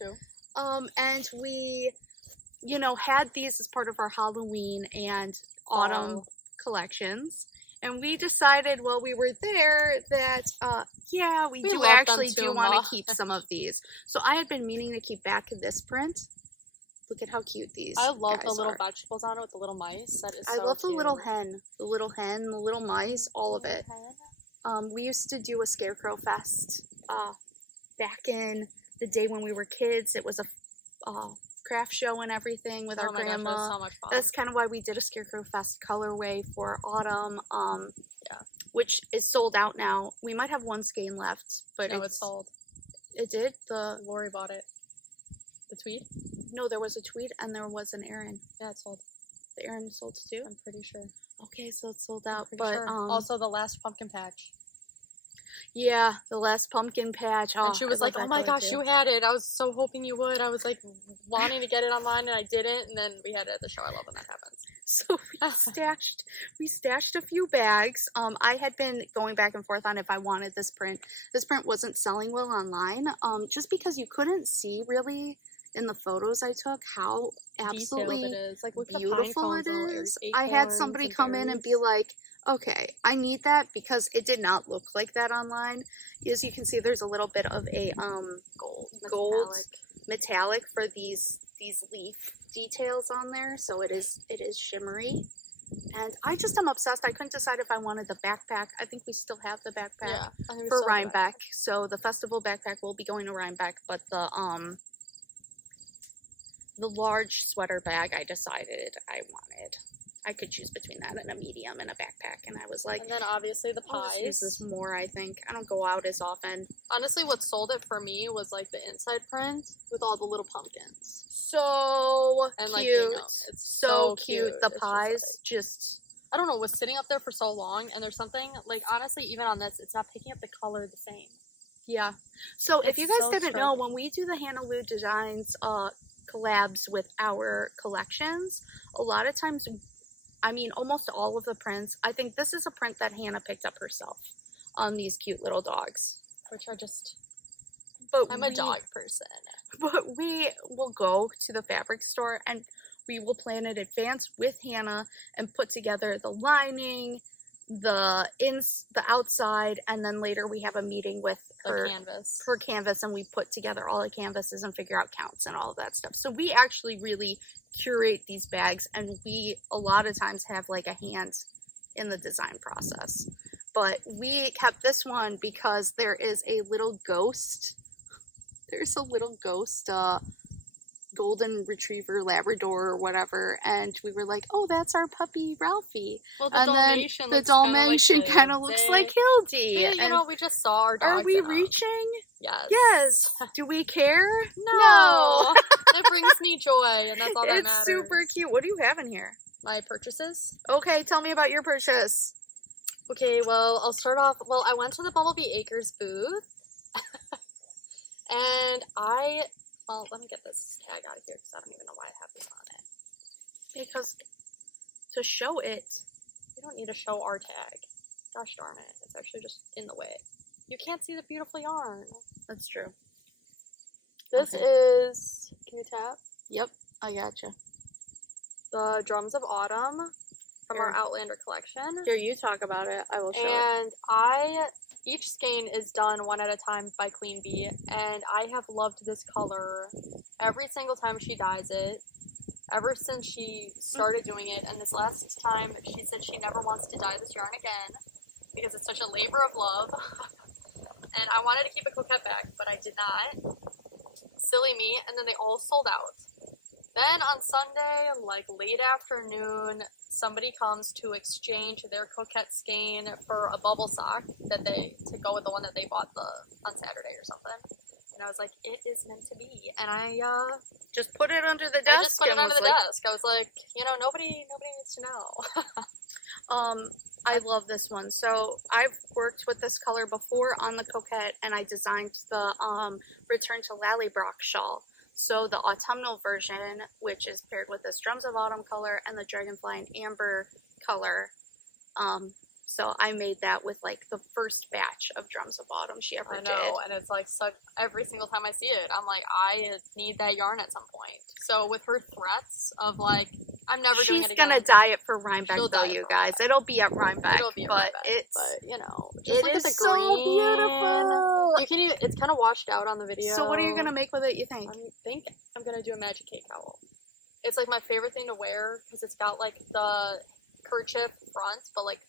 Too. And we, had these as part of our Halloween and autumn collections. And we decided while we were there that, we do actually want to keep some of these. So I had been meaning to keep back this print. Look at how cute these I love the little vegetables on it with the little mice. That is so I love cute. the little hen, the little mice, all of it. We used to do a Scarecrow Fest back in the day when we were kids. It was a craft show and everything with our grandma. Gosh, it was so much fun. That's kind of why we did a Scarecrow Fest colorway for autumn. Yeah. Which is sold out now. We might have one skein left, but no, it's sold. It did? Lori bought it. The tweed? No, there was a tweed and there was an Aran. Yeah, it's sold. The Aran sold too? I'm pretty sure. Okay, so it's sold out. But sure. Also the last pumpkin patch. Yeah, the last pumpkin patch. Oh, and she was like, "Oh my gosh, you had it! I was so hoping you would. I was like wanting to get it online, and I didn't. And then we had it at the show. I love when that happens." So we stashed a few bags. I had been going back and forth on if I wanted this print. This print wasn't selling well online. Just because you couldn't see really in the photos I took how absolutely it is. Like, look beautiful it is. I had somebody come in and be like, okay, I need that because it did not look like that online. As you can see, there's a little bit of a gold metallic for these leaf details on there, so it is shimmery. And I just am obsessed. I couldn't decide if I wanted the backpack. I think we still have the backpack for Rhinebeck. So the festival backpack will be going to Rhinebeck, but the large sweater bag I decided I wanted. I could choose between that and a medium and a backpack, and I was like... And then obviously the pies. I'll use this more, I think. I don't go out as often. Honestly, what sold it for me was, like, the inside print with all the little pumpkins. So and, cute. Like, you know, it's so cute. The pies just... I don't know, was sitting up there for so long, and there's something, like, honestly, even on this, it's not picking up the color the same. Yeah. So if you guys didn't know, when we do the HannahLou Designs collabs with our collections, a lot of times... I mean, almost all of the prints. I think this is a print that Hannah picked up herself on these cute little dogs. Which are just... But I'm a dog person. But we will go to the fabric store and we will plan in advance with Hannah and put together the lining, the outside, and then later we have a meeting with her canvas, and we put together all the canvases and figure out counts and all of that stuff. So we actually really curate these bags, and we a lot of times have like a hand in the design process. But we kept this one because there is a little ghost. There's a little ghost golden retriever Labrador or whatever, and we were like, oh, that's our puppy Ralphie. Well, the and Dalmatian then the Dalmatian kind of looks like Hildy. Yeah, you know, we just saw our dogs. Are we reaching? Yes. Yes. Do we care? No. It brings me joy, and that's all that matters. It's super cute. What do you have in here? My purchases. Okay, tell me about your purchase. Okay, well, I'll start off. Well, I went to the Bumblebee Acres booth, and well, let me get this tag out of here because I don't even know why I have this on it. Because to show it, you don't need to show our tag. Gosh darn it, it's actually just in the way. You can't see the beautiful yarn. That's true. This is, can you tap? Yep, I gotcha. The Drums of Autumn from our Outlander collection. Here, you talk about it. I will show it. And each skein is done one at a time by Queen Bee, and I have loved this color every single time she dyes it, ever since she started doing it. And this last time, she said she never wants to dye this yarn again because it's such a labor of love. And I wanted to keep a Coquette bag, but I did not. Silly me. And then they all sold out. Then on Sunday, like late afternoon, somebody comes to exchange their Coquette skein for a bubble sock to go with the one that they bought on Saturday or something. And I was like, it is meant to be. And I just put it under the desk. I just put it under the desk. I was like, you know, nobody needs to know. I love this one. So I've worked with this color before on the Coquette, and I designed the Return to Lallybroch shawl. So the autumnal version, which is paired with this Drums of Autumn color and the Dragonfly and Amber color. So I made that with like the first batch of Drums of Autumn she ever did. I know, and it's like every single time I see it, I'm like, I need that yarn at some point. So with her threats of like, I'm never doing it again. She's gonna dye it for Rhinebeck though, you guys. It'll be at Rhinebeck. It'll be at Rhinebeck, but you know, just look at the green. So beautiful. You can even, it's kind of washed out on the video. So what are you gonna make with it, you think? I think I'm gonna do a magic cake cowl. It's like my favorite thing to wear because it's got like the kerchief front, but like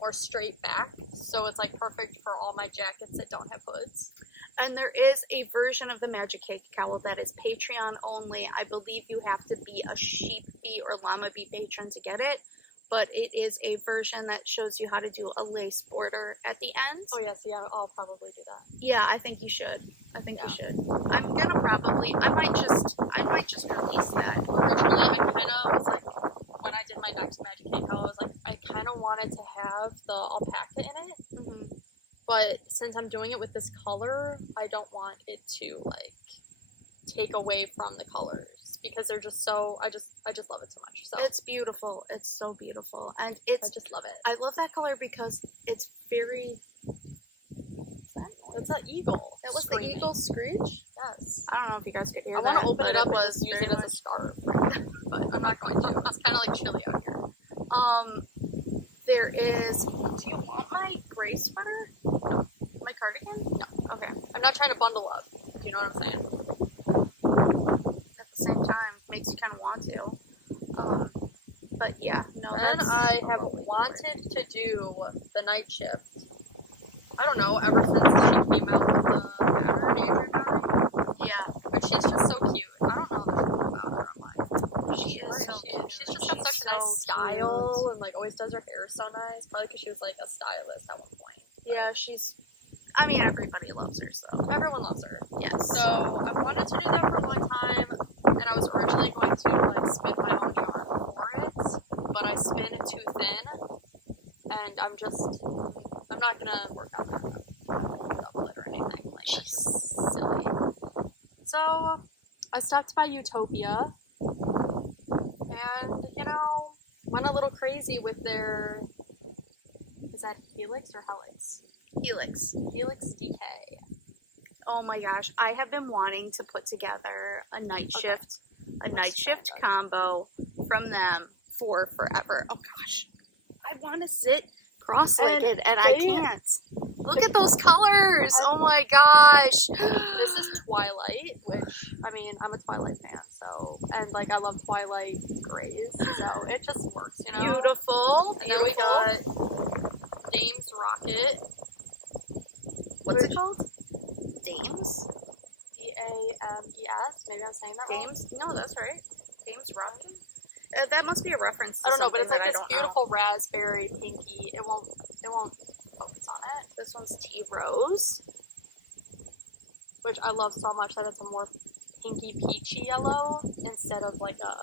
or straight back, so it's like perfect for all my jackets that don't have hoods. And there is a version of the Magic Cake Cowl that is Patreon only. I believe you have to be a Sheep Bee or Llama Bee patron to get it, but it is a version that shows you how to do a lace border at the end. Oh yes, yeah, I'll probably do that. Yeah, I think you should. I think you should. I'm gonna probably, I might just release that. Originally, I kind of was like, when I did my next Magic Cake Cowl, I was like, I kind of wanted to have the alpaca in it. Mm-hmm. But since I'm doing it with this color, I don't want it to like take away from the colors because they're just so I just love it so much. So it's beautiful. It's so beautiful, and I just love it. I love that color because it's very. It's an eagle. That was screaming. the eagle screech. Yes. I don't know if you guys could hear I that. want to open it up and was just use it as a scarf, but I'm not going to. It's kind of like chilly out here. There is. Do you want my gray sweater? No. My cardigan? No. Okay. I'm not trying to bundle up. Do you know what I'm saying? At the same time, makes you kind of want to. But yeah, no. And I have wanted to do the Nightshift. I don't know, ever since she came out with the pattern, Andrea Mowry. Yeah. But she's just so cute. I don't know there's something about her. I'm like, she is so cute. She's just got such a nice style and like always does her hair so nice. Probably because she was like a stylist at one point. Yeah, I mean, everybody loves her, so. Everyone loves her. Yes. So I wanted to do that for a long time, and I was originally going to like spin my own yarn for it, but I spin it too thin, and I'm not gonna work on that. Double it or anything. Like that's silly. So I stopped by Ewetopia, and went a little crazy with their. Is that Helix or Helix? Helix DK. Oh my gosh, I have been wanting to put together a Nightshift combo from them for forever. Oh gosh, I want to sit cross-legged and I can't. Look at those colors! Oh my gosh! This is Twilight, which, I mean, I'm a Twilight fan, so, and like, I love Twilight grays, so it just works, Beautiful. And then we got Dames Rocket. What's it called? Dames? Dames. Maybe I'm saying that wrong. Dames? No, that's right. Dames Rocket? That must be a reference to I don't know, but something it's like that this beautiful raspberry pinky. It won't focus on it. This one's Tea Rose, which I love so much that it's a more pinky peachy yellow instead of like a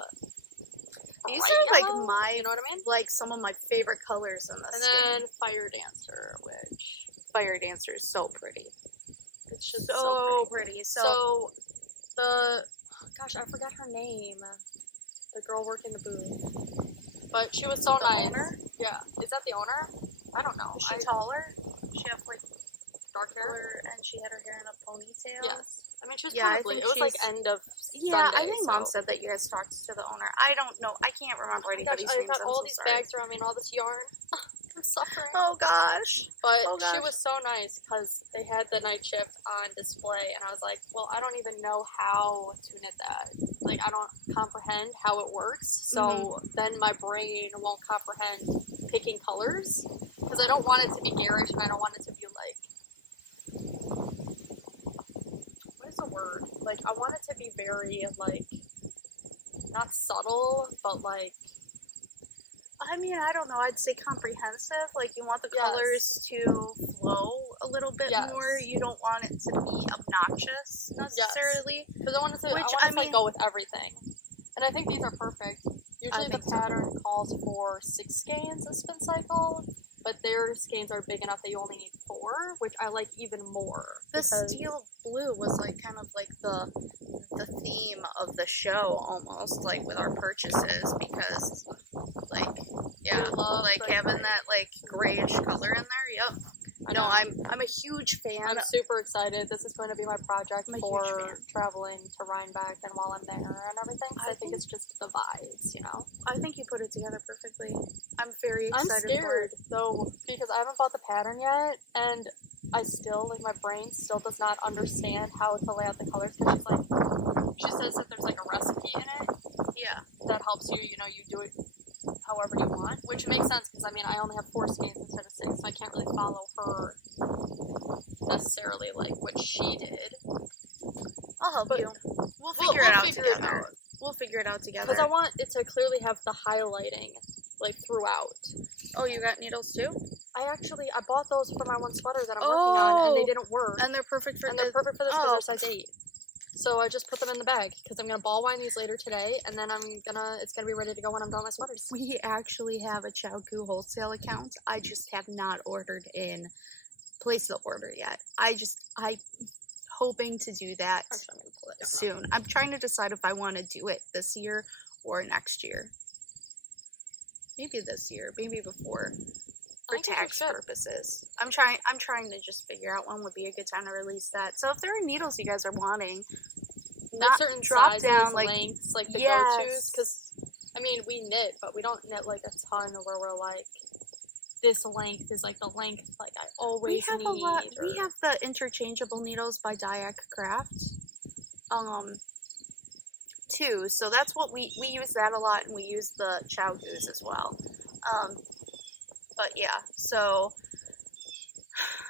these light are like yellow, my, you know what I mean? like some of my favorite colors in this And then Fire Dancer, which Fire Dancer is so pretty. It's just so pretty. So the gosh, I forgot her name. The girl working the booth, but she was so nice. Owner? Yeah, is that the owner? I don't know. Is she taller? She had like dark hair and she had her hair in a ponytail. Yes. I mean, she was I probably, think it was like end of Yeah, Sunday, I think Mom said that you guys talked to the owner. I don't know. I can't remember anybody's names. I've got all these bags around me and all this yarn. I'm suffering. Oh gosh. But she was so nice because they had the Nightshift on display and I was like, well, I don't even know how to knit that. Like, I don't comprehend how it works. So then my brain won't comprehend picking colors because I don't want it to be garish and I don't want it to be like, what is the word? Like, I want it to be very, like, not subtle, but like, I mean, I don't know. I'd say comprehensive. Like, you want the colors to flow a little bit more. You don't want it to be obnoxious necessarily. Because I want it to, like, go with everything. And I think these are perfect. Usually the pattern calls for 6 skeins a spin cycle, but their skeins are big enough that you only need 4, which I like even more. The steel blue was like kind of like the theme of the show almost, like with our purchases, because like like having that like grayish color in there. Yep. No, I'm a huge fan. I'm super excited. This is going to be my project for traveling to Rhinebeck and while I'm there and everything. I think it's just the vibes, I think you put it together perfectly. I'm very excited. I'm scared though because I haven't bought the pattern yet, and I still my brain still does not understand how to lay out the colors. Because she says that there's like a recipe in it. Yeah. That helps you. You do it however you want, which which makes sense because I mean I only have 4 skeins instead of 6, so I can't really follow her necessarily like what she did. I'll help But you. We'll figure it out figure together. it out. We'll figure it out together. Because I want it to clearly have the highlighting like throughout. Oh, you got needles too? I bought those for my one sweater that I'm working on, and they didn't work. And they're perfect for this because they're size 8. So I just put them in the bag because I'm gonna ball wind these later today, and then it's gonna be ready to go when I'm done with my sweaters. We actually have a Chowku wholesale account. I just have not ordered in, placed the order yet. I hoping to do that Actually, I'm gonna pull it down. soon. I'm trying to decide if I want to do it this year or next year. Maybe this year, maybe before, for tax purposes. I'm trying to just figure out when would be a good time to release that. So if there are needles you guys are wanting, Like certain drop sizes, down like lengths, like the yes. go-tos, because I mean we knit, but we don't knit like a ton where we're like this length is like the length like I always need. A lot. We have the interchangeable needles by Dyak Craft, too. So that's what we use that a lot, and we use the Chowgus as well. But yeah, so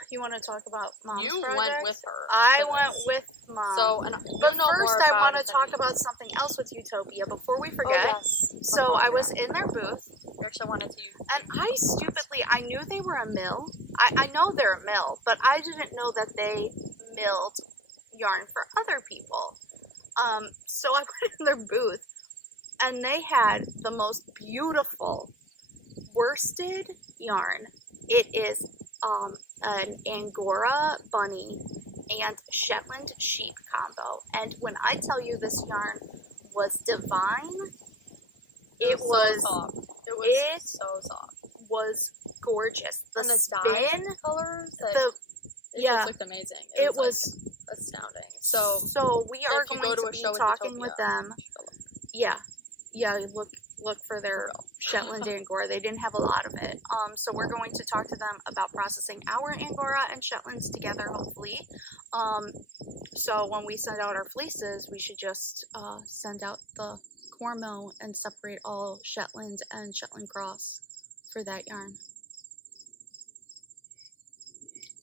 you want to talk about Mom's project? Went with her. I went with Mom. So, but first, I want to talk about something else with Ewetopia before we forget. Oh, yes. So I was in their booth. Actually, wanted to. And I knew they were a mill. I know they're a mill, but I didn't know that they milled yarn for other people. So I went in their booth, and they had the most beautiful worsted yarn. It is an Angora bunny and Shetland sheep combo. And when I tell you this yarn was divine, it was so soft. It was so soft. Was gorgeous. The spin colors, it just looked amazing. It was like, astounding. So we are going to be talking with them. Yeah, look for their Shetland Angora. They didn't have a lot of it. So we're going to talk to them about processing our Angora and Shetlands together, hopefully. So when we send out our fleeces, we should just send out the Cormo and separate all Shetland and Shetland Cross for that yarn.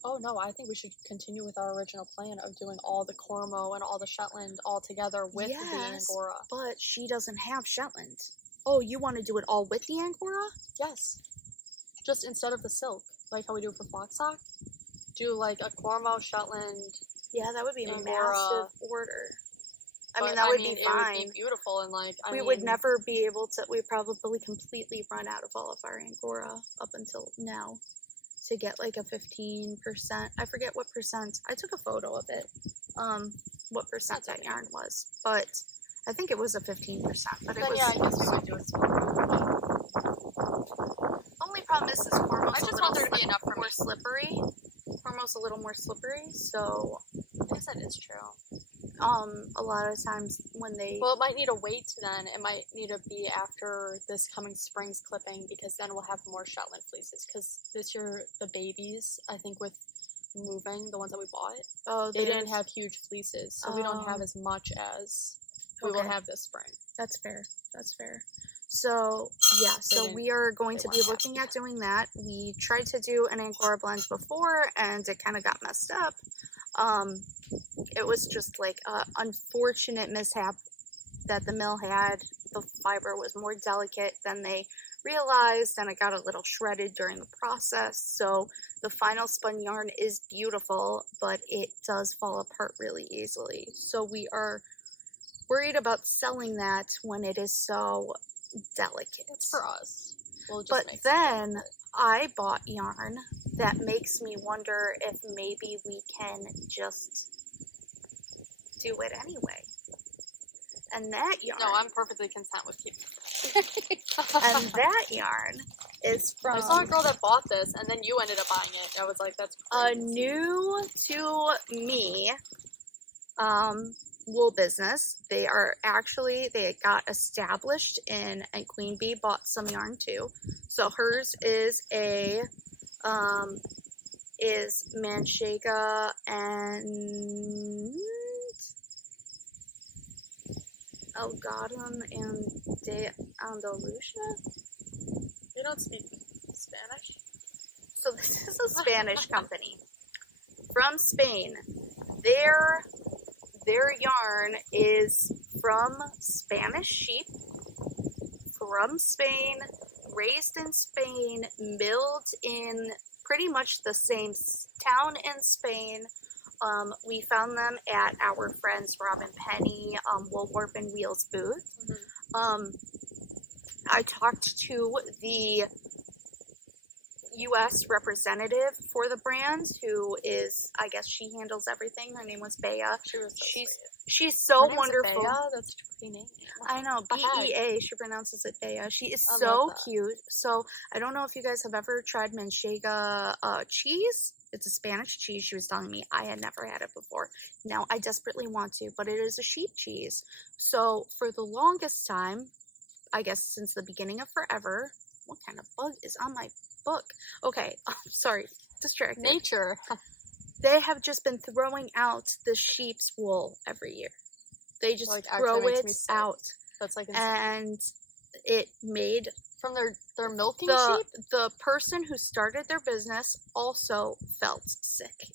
Oh no, I think we should continue with our original plan of doing all the Cormo and all the Shetland all together with the Angora. But she doesn't have Shetland. Oh, you want to do it all with the Angora? Yes. Just instead of the silk, like how we do it for Flock Sock, do like a Cormo, Shetland. Yeah, that would be a Angora. Massive order. I mean, that would be fine. It would be beautiful, and like we would never be able to. We probably completely run out of all of our Angora up until now to get like a 15%. I forget what percent. I took a photo of it. What percent that yarn was, but I think it was a 15%. But it was. Yeah, I guess we could do it. Only problem is Cormo's I just want there to be enough for more slippery. Cormo's a little more slippery, so I guess that is true. A lot of times when they... Well, it might need a wait then. It might need to be after this coming spring's clipping, because then we'll have more Shetland fleeces. Because this year, the babies, I think with moving, the ones that we bought, they didn't have huge fleeces. So we don't have as much as we will have this spring. That's fair. So, yeah, so we are going to be looking at doing that. We tried to do an Angora blend before, and it kind of got messed up. It was just like an unfortunate mishap that the mill had. The fiber was more delicate than they realized, and it got a little shredded during the process. So the final spun yarn is beautiful, but it does fall apart really easily. So we are worried about selling that when it is so delicate. It's for us. But then I bought yarn that makes me wonder if maybe we can just do it anyway. And that yarn... No, I'm perfectly content with keeping And that yarn is from... I saw a girl that bought this, and then you ended up buying it. I was like, that's crazy. A new to me wool business. They got established and Queen Bee bought some yarn too. So hers is is Manchega and Elgadon and De Andalusia. It You don't speak Spanish? So this is a Spanish company from Spain. Their yarn is from Spanish sheep, from Spain, raised in Spain, milled in pretty much the same town in Spain. We found them at our friend's Robin Penny Wool Warp and Wheels booth. I talked to the U.S. representative for the brand, who is, I guess she handles everything. Her name was Bea. She was so sweet. She's so Her name's wonderful. Bea? That's such a pretty name. I know, B-E-A, she pronounces it Bea. She is I so love that. cute. So, I don't know if you guys have ever tried manchega cheese. It's a Spanish cheese, she was telling me. I had never had it before. Now, I desperately want to, but it is a sheep cheese. So, for the longest time, I guess since the beginning of forever, what kind of bug is on my book? Okay, sorry, distracted. Nature. They have just been throwing out the sheep's wool every year. They just Like, throw actually makes it me sick. out. That's like insane. And it made From their milking the sheep? the person who started their business also felt sick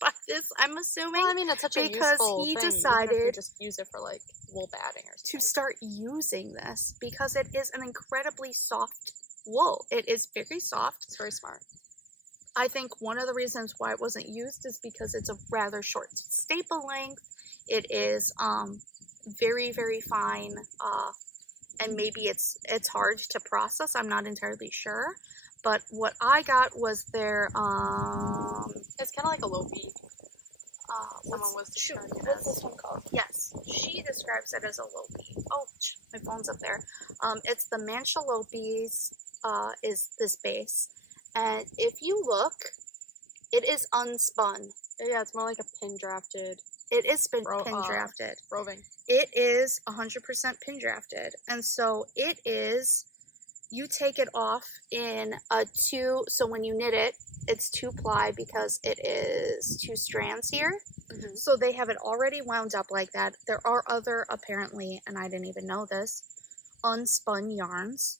by this, I'm assuming, Well, I mean, it's such a because useful he thing. decided Even if you just use it for like wool batting or something. to start using this because it is an incredibly soft wool. It is very soft. It's very smart. I think one of the reasons why it wasn't used is because it's a rather short staple length. It is very, very fine, and maybe it's hard to process. I'm not entirely sure. But what I got was their It's kind of like a low-beat. Someone was describing it what's as. this one called? Yes, she describes it as a low-beat. Oh, my phone's up there. It's the Manchelopis, is this base. And if you look, it is unspun. Yeah, it's more like a pin drafted. It is pin drafted. Roving. It is 100% pin drafted. And so it is, you take it off in a so when you knit it, it's 2-ply because it is 2 strands here. Mm-hmm. So they have it already wound up like that. There are other, apparently, and I didn't even know this, unspun yarns.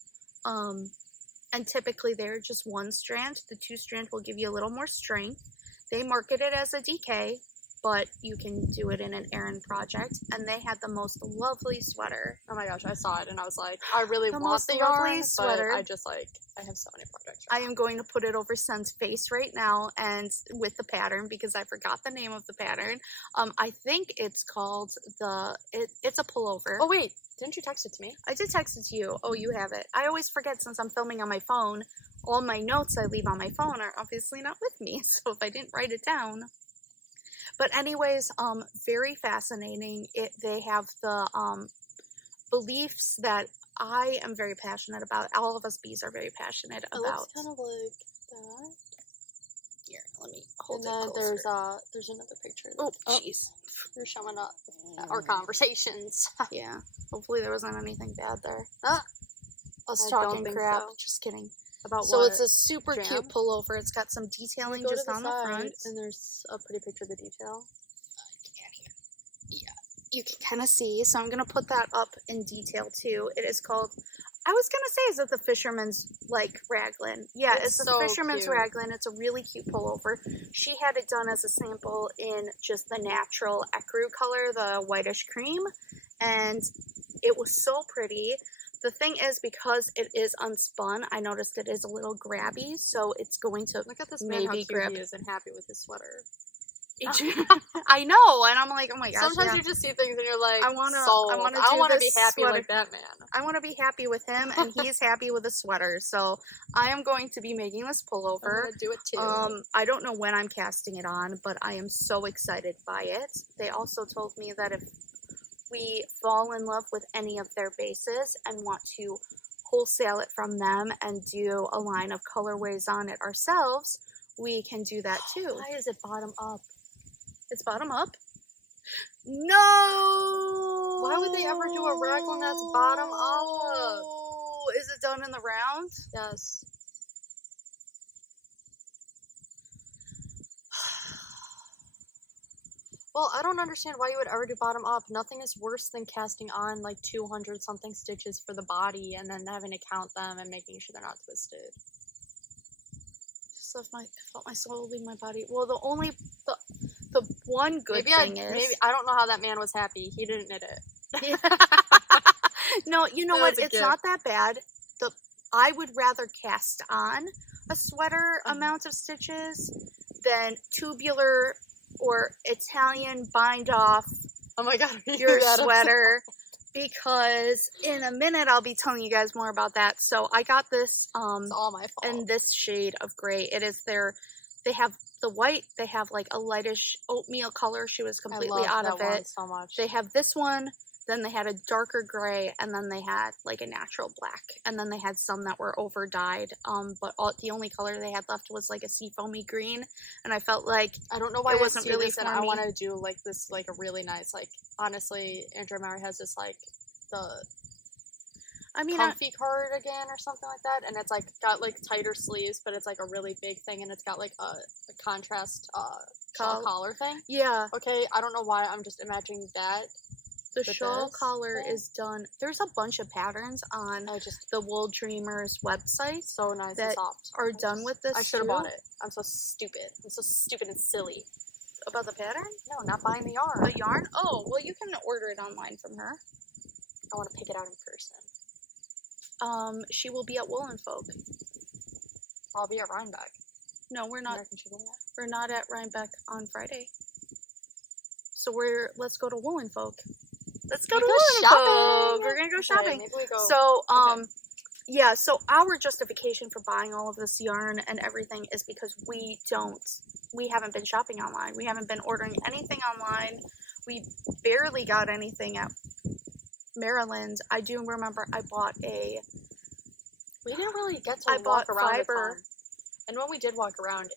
And typically they're just 1 strand. The 2 strand will give you a little more strength. They market it as a DK, but you can do it in an Aran project. And they had the most lovely sweater. Oh my gosh, I saw it and I was like, I really The want most the lovely yarn, sweater. but I have so many projects. I am going to put it over Sun's face right now and with the pattern because I forgot the name of the pattern. I think it's called it's a pullover. Oh wait, didn't you text it to me? I did text it to you. Oh, you have it. I always forget since I'm filming on my phone. All my notes I leave on my phone are obviously not with me. So if I didn't write it down. But anyways, very fascinating. They have the beliefs that I am very passionate about. All of us bees are very passionate It about. looks kind of like that. Here, let me hold And it then closer. there's another picture. Oh, jeez. You're showing up our conversations. Yeah. Hopefully there wasn't anything bad there. Us I talking don't think crap. so. Just kidding. About So what? it's a super Jam? cute Pullover. It's got some detailing Go to just the on the side, front. and there's a pretty picture of the detail. Yeah, you can kind of see. So I'm going to put that up in detail too. It is called, I was going to say, is it the Fisherman's, like, Raglan? Yeah, it's the so Fisherman's cute. Raglan. It's a really cute pullover. She had it done as a sample in just the natural ecru color, the whitish cream, and it was so pretty. The thing is, because it is unspun, I noticed it is a little grabby, so it's going to Look at this man, how maybe cute grip. he is and happy with his sweater. I know, and I'm like, oh my gosh. Sometimes yeah. you just see things and you're like, I wanna be happy like that man. I want to be happy with him, and he's happy with a sweater. So I am going to be making this pullover. I'm gonna do it too. I don't know when I'm casting it on, but I am so excited by it. They also told me that if we fall in love with any of their bases and want to wholesale it from them and do a line of colorways on it ourselves, we can do that too. Why is it bottom up? It's bottom up? No! Why would they ever do a raglan that's bottom up? Is it done in the round? Yes. Well, I don't understand why you would ever do bottom up. Nothing is worse than casting on like 200 something stitches for the body and then having to count them and making sure they're not twisted. Just felt my soul leave my body. Well, the one good thing is maybe I don't know how that man was happy. He didn't knit it. Yeah. No, you know what? It's not that bad. I would rather cast on a sweater amount of stitches than tubular or Italian bind off oh my god, your sweater, because in a minute I'll be telling you guys more about that. So I got this it's all my fault. in this shade of gray. It is they have the white, they have like a lightish oatmeal color. She was completely out of it. So much. They have this one, then they had a darker gray, and then they had like a natural black, and then they had some that were over dyed. But the only color they had left was like a seafoamy green, and I felt like I don't know why it wasn't really this, and I want to do like this, like a really nice, like honestly, Andrea Mowry has this like comfy cardigan or something like that, and it's like got like tighter sleeves, but it's like a really big thing, and it's got like a contrast collar thing. Yeah. Okay, I don't know why I'm just imagining that. The shawl collar is done. There's a bunch of patterns on the Wool Dreamers website. So nice that and soft. Are done with this. I should have bought it. I'm so stupid. I'm so stupid and silly. About the pattern? No, not buying the yarn. The yarn? Oh, well, you can order it online from her. I want to pick it out in person. She will be at Woolen Folk. I'll be at Rhinebeck. No, we're not. We're not at Rhinebeck on Friday. So let's go to Woolen Folk. Let's go to Woolen Folk. We're gonna go shopping. Maybe we go. So, yeah. So our justification for buying all of this yarn and everything is because we haven't been shopping online. We haven't been ordering anything online. We barely got anything at Maryland. I do remember I bought we didn't really get to walk around fiber. And when we did walk around,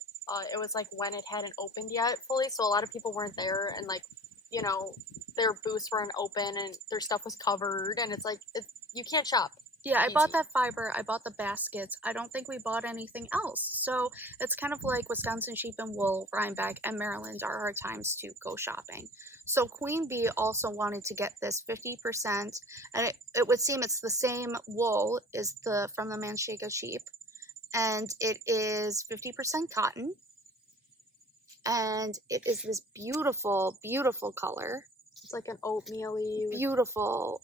it was like when it hadn't opened yet fully, so a lot of people weren't there, and like, you know, their booths weren't open and their stuff was covered, and it's like you can't shop. Yeah, I bought that fiber. I bought the baskets. I don't think we bought anything else. So it's kind of like Wisconsin Sheep and Wool, Rhinebeck, and Maryland are our times to go shopping. So Queen Bee also wanted to get this 50%, and it would seem it's the same wool as from the Manchega sheep, and it is 50% cotton, and it is this beautiful, beautiful color. It's like an oatmeal-y. Beautiful.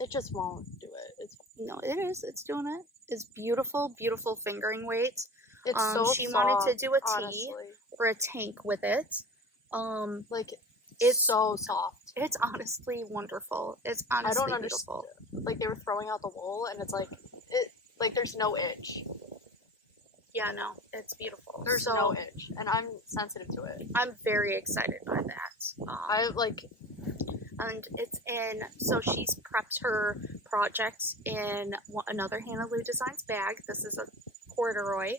It just won't do it. No, it is. It's doing it. It's beautiful, beautiful fingering weight. It's so she soft, wanted to do a tee honestly. or a tank with it. Like it's so soft. It's honestly wonderful. It's honestly I don't beautiful. Understand. Like they were throwing out the wool, and it's like there's no itch. Yeah, no, it's beautiful. There's no itch, and I'm sensitive to it. I'm very excited by that. And it's in, so she's prepped her project in another HannahLou Designs bag. This is a corduroy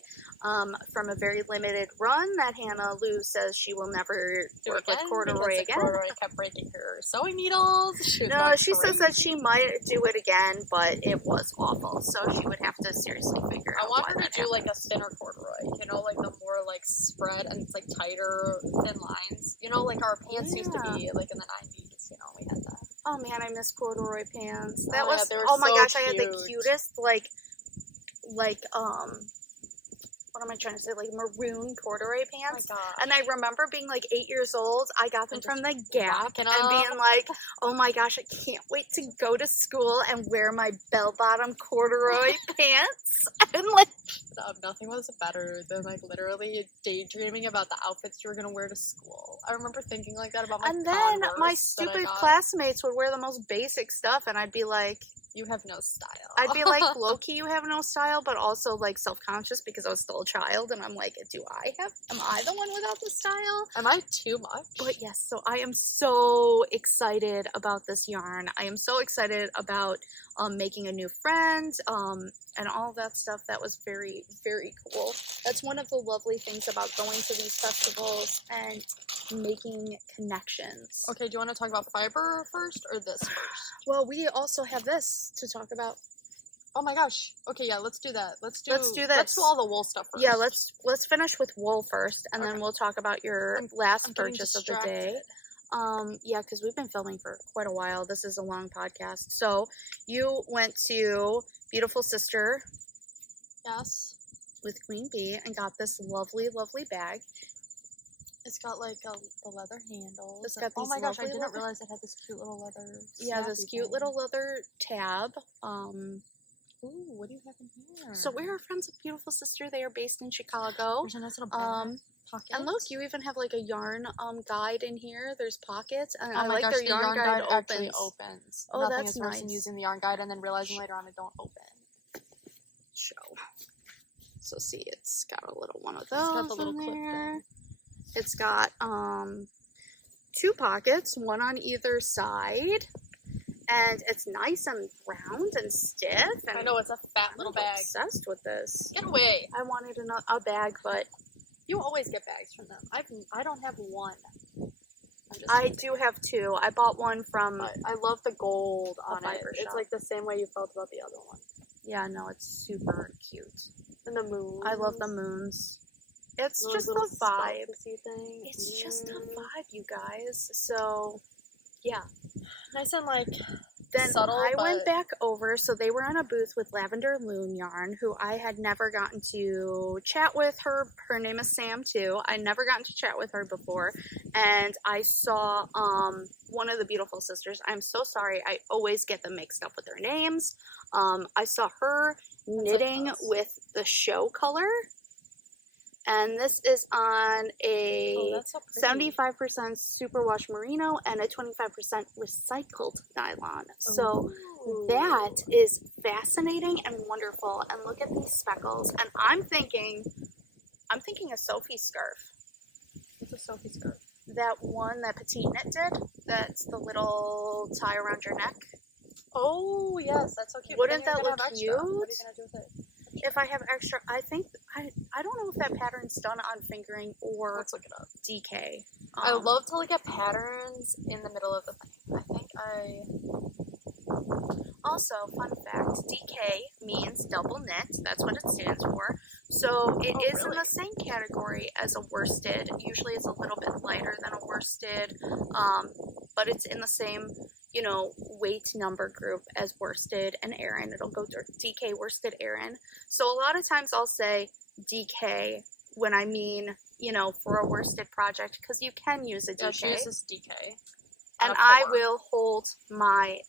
from a very limited run that HannahLou says she will never work with corduroy again. Corduroy kept breaking her sewing needles. No, she says that she might do it again, but it was awful. So she would have to seriously figure out. I want her to do like a thinner corduroy. You know, like the more like spread and it's like tighter, thin lines. You know, like our pants used to be like in the 90s. You know, we had that. Oh man, I miss corduroy pants. That was oh my gosh, cute. I had the cutest what am I trying to say? Like maroon corduroy pants. Oh and I remember being like 8 years old. I got them from the Gap and being like, oh my gosh, I can't wait to go to school and wear my bell-bottom corduroy pants. And like, nothing was better than like literally daydreaming about the outfits you were gonna wear to school. I remember thinking like that about my And then my stupid classmates would wear the most basic stuff, and I'd be like, you have no style. I'd be like, low-key, you have no style, but also like self-conscious because I was still a child, and I'm like, am I the one without the style? Am I too much? But yes, so I am so excited about this yarn. I am so excited about making a new friend, and all of that stuff. That was very, very cool. That's one of the lovely things about going to these festivals and making connections. Okay, do you want to talk about fiber first or this first? Well, we also have this to talk about. Oh my gosh. Okay, yeah, let's do that. Let's do this. Let's do all the wool stuff first. Yeah, let's finish with wool first, and then we'll talk about your last purchase of the day. Yeah, because we've been filming for quite a while. This is a long podcast. So you went to Beautiful Syster. Yes. With Queen Bee and got this lovely, lovely bag. It's got like the leather handles. It's got these oh my gosh, I lovely didn't realize it had this cute little leather. Yeah, this snappy cute thing. little leather tab. Ooh, what do you have in here? So we are friends with Beautiful Syster. They are based in Chicago. There's a nice little pocket. And look, you even have like a yarn guide in here. There's pockets, and oh I my like gosh, their the yarn guide actually opens. Oh, Nothing that's is worse than nice. using the yarn guide and then realizing later on it don't open. Show. So see, it's got a little one of those. It's got the little in clip there. thing. It's got 2 pockets, one on either side, and it's nice and round and stiff. And I know, it's a fat little I'm bag. obsessed with this. Get away! I wanted a bag, but You always get bags from them. I don't have one. I do have 2. I bought one from But I love the gold on it. fiber It's shop. like the same way you felt about the other one. Yeah, no, it's super cute. And the moon. I love the moons. It's Those just little a vibe. spells-y thing. It's just a vibe, you guys. So, yeah. Nice and like Then subtle, I but went back over, so they were on a booth with Lavender Lune yarn, who I had never gotten to chat with her. Her name is Sam, too. I'd never gotten to chat with her before, and I saw one of the Beautiful Sisters. I'm so sorry. I always get them mixed up with their names. I saw her knitting with the show color, and this is on a that's so pretty. 75% superwash merino and a 25% recycled nylon. So Ooh. that is fascinating and wonderful. And look at these speckles. And I'm thinking a Sophie scarf. It's a Sophie skirt. That one that Petite Knit did. That's the little tie around your neck. Oh yes, that's so cute. Wouldn't But then that you're look gonna have extra. What are you cute? gonna do with it? If I have extra, I think I don't know if that pattern's done on fingering or Let's look it up. DK. I love to look at patterns in the middle of the thing. I think Also, fun fact, DK means double knit. That's what it stands for. So it is in really? the same category as a worsted. Usually it's a little bit lighter than a worsted, but it's in the same, weight number group as worsted and Aran. It'll go to DK worsted Aran. So a lot of times I'll say DK when I mean, for a worsted project, because you can use a DK. yeah, she uses DK. And I will hold my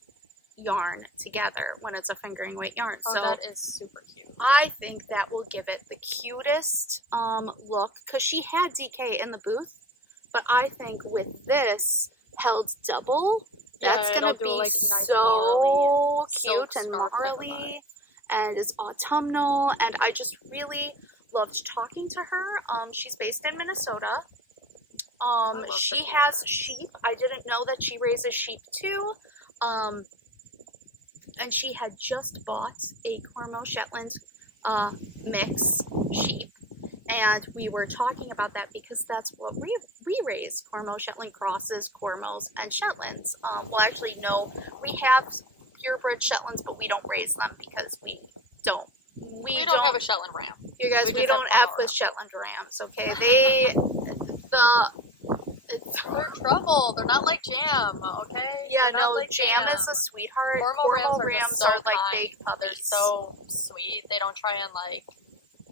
yarn together when it's a fingering weight yarn. Oh, so that is super cute. I think that will give it the cutest look, because she had DK in the booth, but I think with this held double, that's gonna be like nice so cute silk and scarf type of marly, and it's autumnal, and I just really loved talking to her. She's based in Minnesota. She has sheep. I didn't know that she raises sheep too. And she had just bought a Cormo Shetland mix sheep, and we were talking about that because that's what we raise: Cormo, Shetland crosses, Cormos, and Shetlands. Well, actually, no, we have purebred Shetlands, but we don't raise them because we don't have a Shetland ram. You guys, we just don't have F with Shetland rams, okay? They're trouble. They're not like Jam, okay? Yeah, They're not no, like Jam is a sweetheart. Cormo Rams rams so are like kind. big They're puppies. so sweet. They don't try and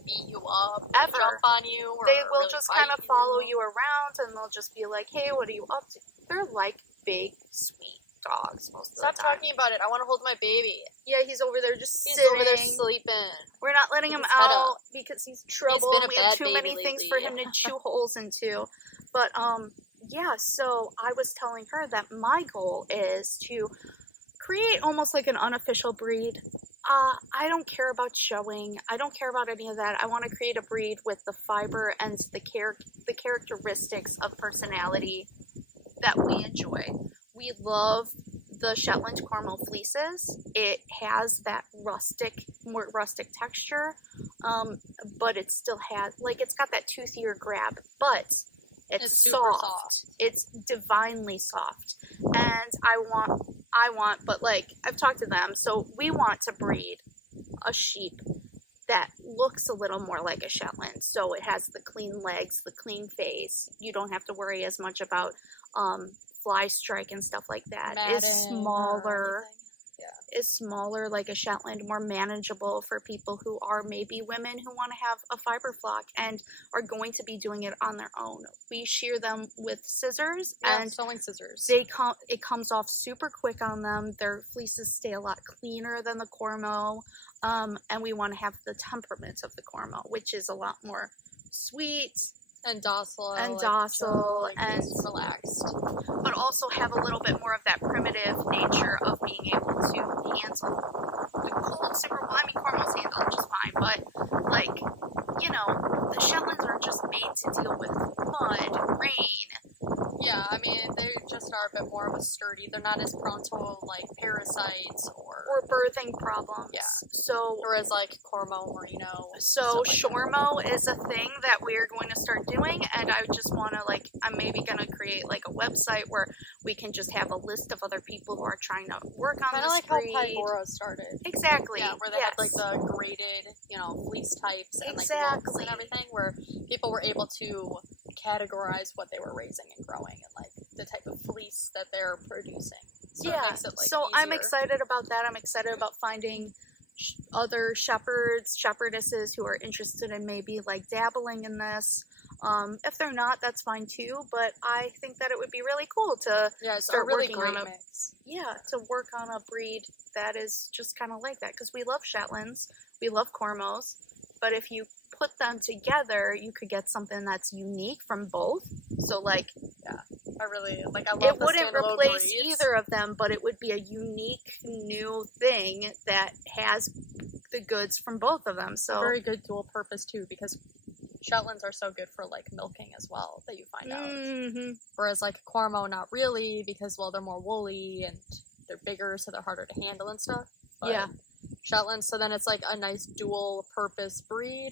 beat you up, or Ever. jump on you, or They will really just bite kind of follow you around, and they'll just be like, hey, what are you up to? They're like big, sweet dogs most of Stop the time. talking about it. I want to hold my baby. Yeah, he's over there just He's sitting. over there sleeping. We're not letting him With his head out up. because he's trouble, been a and we have bad too baby many things for him lately. to chew holes into. But, yeah, so I was telling her that my goal is to create almost like an unofficial breed. I don't care about showing. I don't care about any of that. I want to create a breed with the fiber and the characteristics of personality that we enjoy. We love the Shetland Cormo fleeces. It has that more rustic texture, but it still has, it's got that toothier grab, but it's super soft. It's divinely soft. And I want, but I've talked to them, so we want to breed a sheep that looks a little more like a Shetland. So it has the clean legs, the clean face. You don't have to worry as much about fly strike and stuff like that Matting is smaller. or anything. Yeah. Is smaller, like a Shetland, more manageable for people who are maybe women who want to have a fiber flock and are going to be doing it on their own. We shear them with scissors, Yeah, and sewing scissors. it comes off super quick on them. Their fleeces stay a lot cleaner than the Cormo, and we want to have the temperament of the Cormo, which is a lot more sweet and docile, and chill, and relaxed, but also have a little bit more of that primitive nature of being able to handle the cold, super. Well, I mean, Cormos handle just fine, but like, you know, the Shetlands are just made to deal with mud, rain. Yeah, I mean, they just are a bit more of a sturdy. They're not as prone to like parasites or birthing problems. Yeah. So whereas like Cormo, Merino. So like Shormo is a thing that we're going to start doing, and I just want to I'm maybe going to create like a website where we can just have a list of other people who are trying to work on this breed. Kind of like how Pygora started. Exactly. Yeah, where they had like the graded, fleece types and like looks and everything, where people were able to categorize what they were raising and growing and like the type of fleece that they're producing. So yeah. It makes it, so easier. I'm excited about that. I'm excited about finding other shepherds, shepherdesses who are interested in maybe like dabbling in this. If they're not, that's fine too. But I think that it would be really cool to start really working great on mix. to work on a breed that is just kind of like that, because we love Shetlands, we love Cormos, but if you put them together, you could get something that's unique from both. So like, I love it wouldn't the replace breeds. either of them, but it would be a unique new thing that has the goods from both of them. So a very good dual purpose too, because Shetlands are so good for like milking as well, that you find out. Whereas like Cormo, not really, because they're more woolly and they're bigger, so they're harder to handle and stuff. But Shetlands, so then it's like a nice dual purpose breed.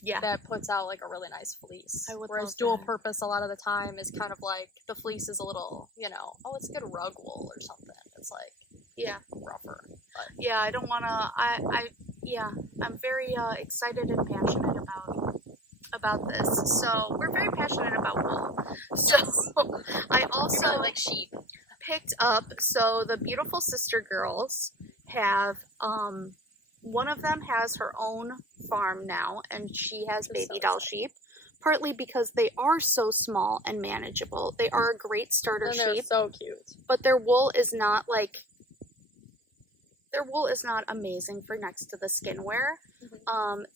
Yeah. That puts out like a really nice fleece. Whereas dual purpose a lot of the time is kind of like the fleece is a little, it's a good rug wool or something. It's like rougher. But. Yeah, I don't want to. I'm very excited and passionate about this. So we're very passionate about wool. So I also really like sheep. Picked up. So the Beautiful Syster girls have one of them has her own farm now, and she has baby doll sheep, partly because they are so small and manageable. They are a great starter sheep. They're so cute. But their wool is not amazing for next to the skin wear.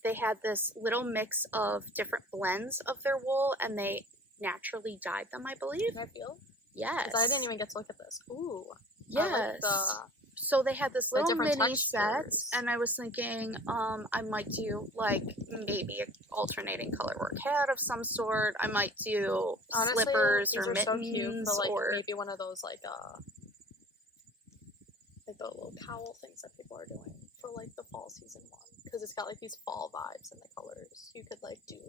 They had this little mix of different blends of their wool, and they naturally dyed them, I believe. I feel? Yes. Because I didn't even get to look at this. Ooh. Yes. So they had this little mini set, textures. and I was thinking I might do like maybe an alternating color work hat of some sort. I might do slippers or mittens, so cute for like maybe one of those like the little cowl things that people are doing for like the fall season one, because it's got like these fall vibes in the colors. You could like do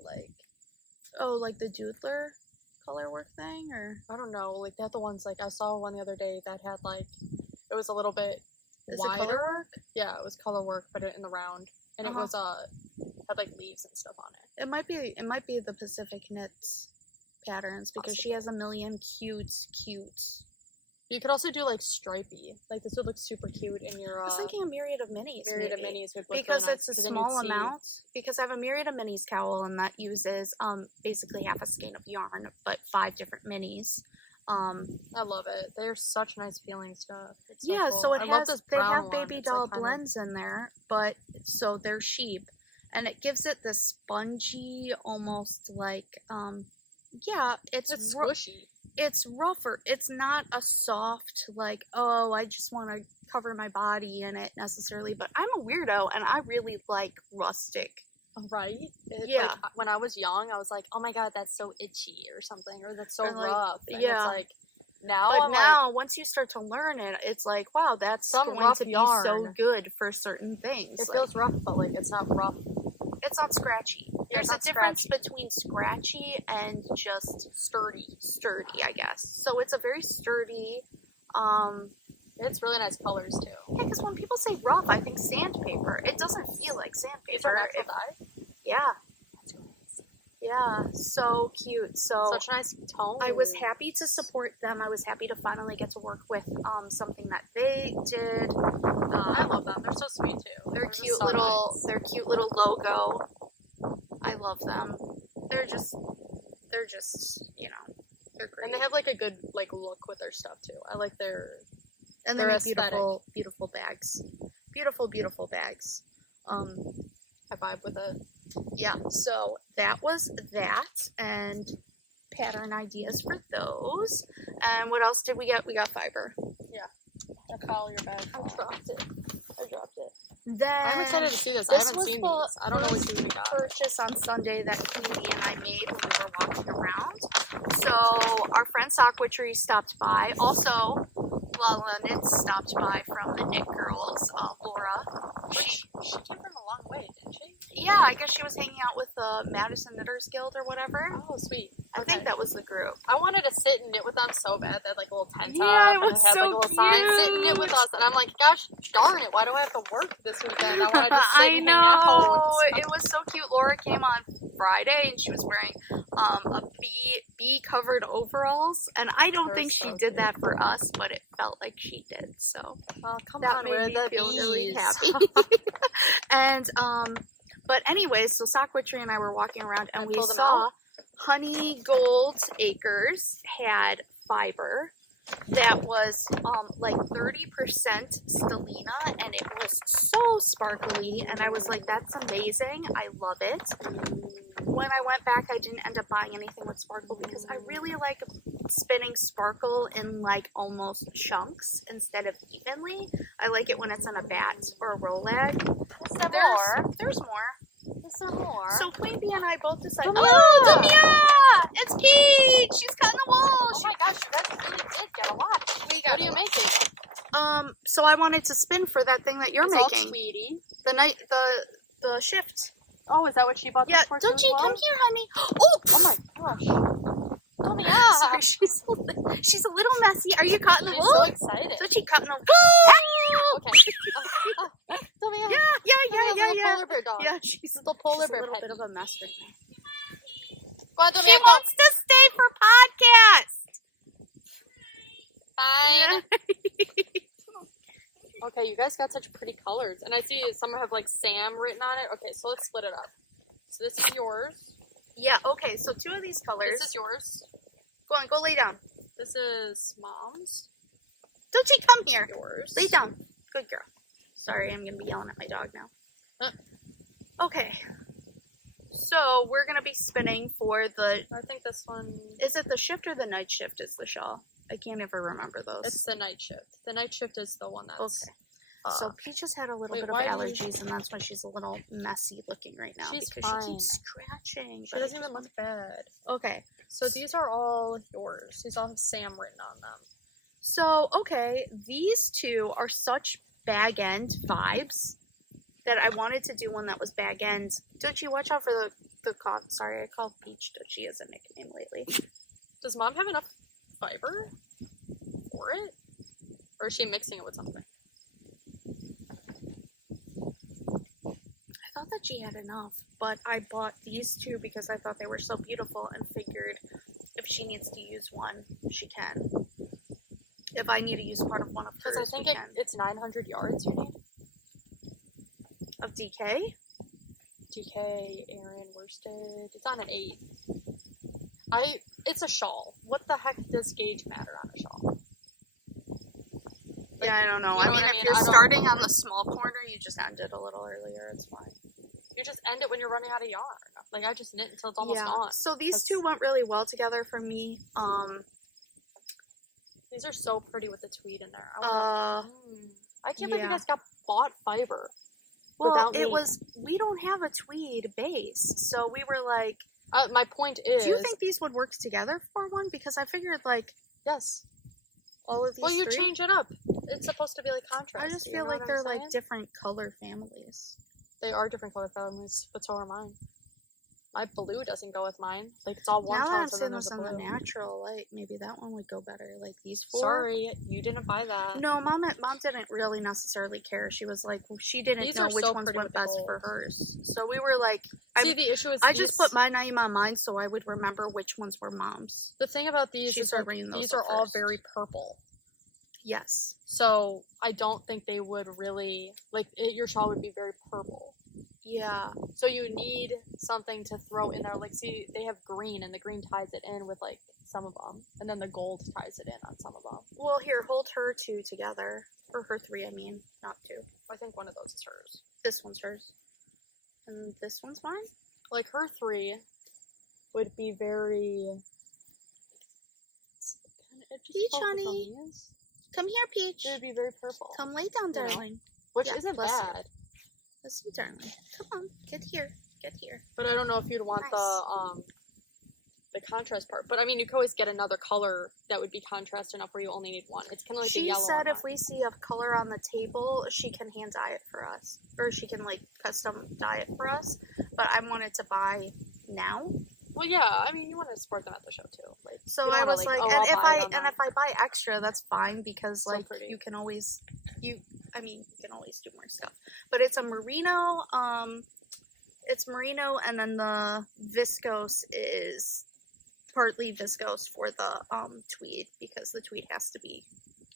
like the doodler color work thing, or I don't know, like they have the ones like I saw one the other day that had like it was a little bit wider. Color work? Yeah, it was color work, but in the round, and it was had like leaves and stuff on it. It might be the Pacific Knits patterns, because she has a million cute. You could also do like stripy. Like this would look super cute in your. I was thinking a myriad of minis. Myriad of minis would look because really it's a small amount. Because I have a myriad of minis cowl, and that uses basically half a skein of yarn, but 5 different minis. I love it. They're such nice feeling stuff. It's so cool. So they have one. baby doll blends in there, but so they're sheep, and it gives it this spongy, almost like it's squishy. It's rougher. It's not a soft like, oh, I just want to cover my body in it necessarily. But I'm a weirdo, and I really like rustic. Right? Like, when I was young, I was like, oh my god, that's so itchy or something, or that's so rough. And it's like, now but now, once you start to learn it, it's like, wow, that's going to be so good for certain things. It feels rough, but like, it's not rough. It's not scratchy. There's a difference between scratchy and just sturdy, I guess. So it's a very sturdy, it's really nice colors too. Yeah, because when people say rough, I think sandpaper. It doesn't feel like sandpaper. Is it natural dye? Yeah. That's crazy. Yeah, so cute. So Such nice tone. I was happy to support them. I was happy to finally get to work with something that they did. I love them. They're so sweet too. Their They're cute just so little nice. their cute little logo. I love them. They're just you know, they're great. And they have like a good like look with their stuff too. I like their and their they're aesthetic. beautiful bags. Beautiful bags. I vibe with it. Yeah, so that was that, and pattern ideas for those. And what else did we get? We got fiber. I call your bag. I dropped it. I'm Then excited to see this. I this haven't was seen the these. I don't know what you got. purchase on Sunday that Katie and I made when we were walking around. So our friend Sock Witchery stopped by. Also, Lune stopped by from the Knit Girls, Laura. She came from a long way, didn't she? Yeah, I guess she was hanging out with the Madison Knitters Guild or whatever. Oh, sweet. I think that was the group. I wanted to sit and knit with them so bad. They had like a little tent Yeah, up. it And was they had so like a little sign, sit and knit with us. And I'm like, gosh darn it, why do I have to work this weekend? I want to just sit and hang out. It was so cute. Laura came on Friday and she was wearing a bee covered overalls, and I don't think she did that for us, but it felt like she did. So well, come that on, made we're me the feel bees. really happy. And but anyways, so Sock Witchery and I were walking around and we pull them saw out? Honey Gold Acres had fiber that was like 30% stellina, and it was so sparkly, and I was like, that's amazing, I love it. When I went back, I didn't end up buying anything with sparkle because I really like spinning sparkle in like almost chunks instead of evenly. I like it when it's in a bat or a roll leg. There's more. Some more. So Queen Bee and I both decided, Dumia! oh, Dumia! It's Peach! She's cutting the wool! Oh my gosh, you guys really did get a lot. What are you making? So I wanted to spin for that thing that you're It's making. all Tweety. The shift. Oh, is that what she bought this Yeah, for? don't you come here, honey. Oh my gosh. Dumia! Sorry, she's a little messy. Are you cutting the She's wool? so excited. So she cutting the wool. Okay. Dumia. Yeah. Polar bear dog. Yeah, she's the polar a bear little pet. bit of a mess right now. Go on, Dumia, She go. wants to stay for podcast. Fine. Yeah. Okay, you guys got such pretty colors. And I see some have like Sam written on it. Okay, so let's split it up. So this is yours. Yeah, okay, so two of these colors. This is yours. Go on, go lay down. This is Mom's. Don't you come here. Yours. Lay down. Good girl. Sorry, I'm going to be yelling at my dog now. Okay. So, we're going to be spinning for the... I think this one... Is it the shift or the night shift is the shawl? I can't ever remember those. It's the night shift. The night shift is the one that's... Okay. So Peach has had a little wait, bit of why do you- allergies, and that's why she's a little messy looking right now. She's because fine. she keeps scratching. She doesn't even look bad. Okay. So these are all yours. These all have Sam written on them. So, okay, these two are such bag end vibes that I wanted to do one that was bag end. Don't you watch out for the sorry, I called Peach Dochi as a nickname lately. Does Mom have enough fiber for it? Or is she mixing it with something? I thought that she had enough, but I bought these two because I thought they were so beautiful and figured if she needs to use one, she can. If I need to use part of one of hers, Because I think it's 900 yards you need. Of DK? DK, Aaron, worsted. It's on an 8. It's a shawl. What the heck does gauge matter on a shawl? Yeah, I don't know. You know I mean, what I if mean? you're I don't- starting on the small corner, you just end it a little earlier. It's fine. You just end it when you're running out of yarn. Like, I just knit until it's almost Yeah. gone. So these two went really well together for me. These are so pretty with the tweed in there. I can't believe you yeah. guys bought fiber. Well, without me. we don't have a tweed base, so we were like, My point is... do you think these would work together for one? Because I figured, like, Yes. all of these Well, you three. change it up. It's supposed to be like contrast. I just you feel know like what they're I'm like saying? different color families. They are different color families, but so are mine. My blue doesn't go with mine. Like, it's all warm Now that I'm tones and then seeing there's this a in the blue. natural light, maybe that one would go better. Like these 4. Sorry, you didn't buy that. No, mom didn't really necessarily care. She was like, she didn't These know are which so ones pretty went with the best for gold. hers. So we were like, See, the issue is I just put my name on mine so I would remember which ones were mom's. The thing about these She is started like, bringing those these up are all first. very purple. Yes. So I don't think they would really, like, your shawl would be very purple. Yeah. So you need something to throw in there. Like, see, they have green, and the green ties it in with, like, some of them. And then the gold ties it in on some of them. Well, here, hold her 2 together. Or her 3, I mean, not 2. I think one of those is hers. This one's hers. And this one's mine? Like, her 3 would be very... Peach, honey. Come here, Peach. It would be very purple. Come lay down, You know? darling. Which Yeah, isn't bless you. bad. Let's see, darling. Come on, get here. Get here. But I don't know if you'd want Nice. the contrast part. But I mean, you could always get another color that would be contrast enough where you only need one. It's kind of like the She yellow. said on if we see a color on the table, she can hand dye it for us. Or she can, like, custom dye it for us. But I wanted to buy now. Well, yeah. I mean, you want to support them at the show too. Like, So you don't I wanna, was like, oh, and I'll if I buy extra, that's fine because So like pretty. you can always you can always do more stuff. But it's a merino, it's merino, and then the viscose is partly viscose for the tweed because the tweed has to be.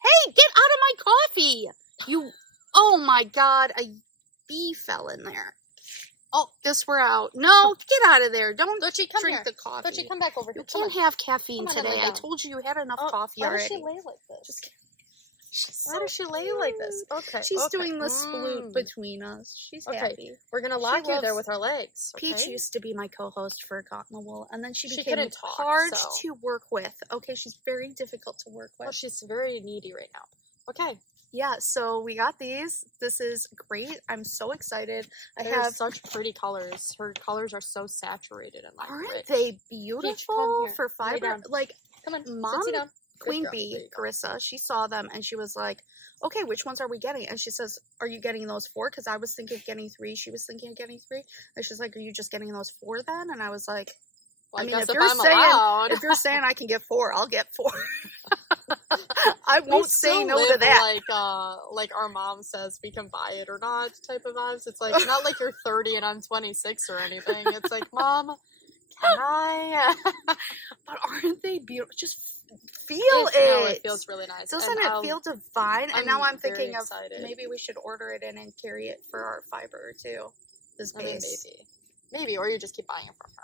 Hey, get out of my coffee! You, oh my god, a bee fell in there. Oh, this we're out. No, get out of there! Don't Dochi, come drink here. the coffee. Dochi, come back over here. You can't have caffeine Come on, today. lay I down. told you had enough Oh, coffee why already. does she lay like this? Just kidding. She's Why does she lay like this? Okay. She's okay. doing the sploot between us. She's Okay. happy. We're gonna lock you there loves- with our legs. Okay? Peach used to be my co-host for Cotton the Wool, and then she She became couldn't talk, hard so- to work with. Okay, she's very difficult to work with. Well, she's very needy right now. Okay. Yeah, so we got these. This is great. I'm so excited. I They're have. such pretty colors. Her colors are so saturated and like Aren't rich. they beautiful come here. for Lay fiber? down. Like Come on, Mom, sit down. Good Queen girl. There Bee, you go. Carissa, she saw them and she was like, okay, which ones are we getting? And she says, are you getting those 4? Because I was thinking of getting 3. She was thinking of getting 3. And she's like, are you just getting those 4 then? And I was like, Well, I mean, guess if you're I'm saying allowed. if you're saying I can get 4, I'll get 4. I We won't say still no to live that. like our mom says we can buy it or not type of vibes. It's like not like you're 30 and I'm 26 or anything. It's like, Mom, can I? But aren't they beautiful? Just feel No, it. it feels really nice. Doesn't And it feel divine? And I'm now I'm very thinking of excited. maybe we should order it in and carry it for our fiber too. This I mean, base. maybe, or you just keep buying it from her.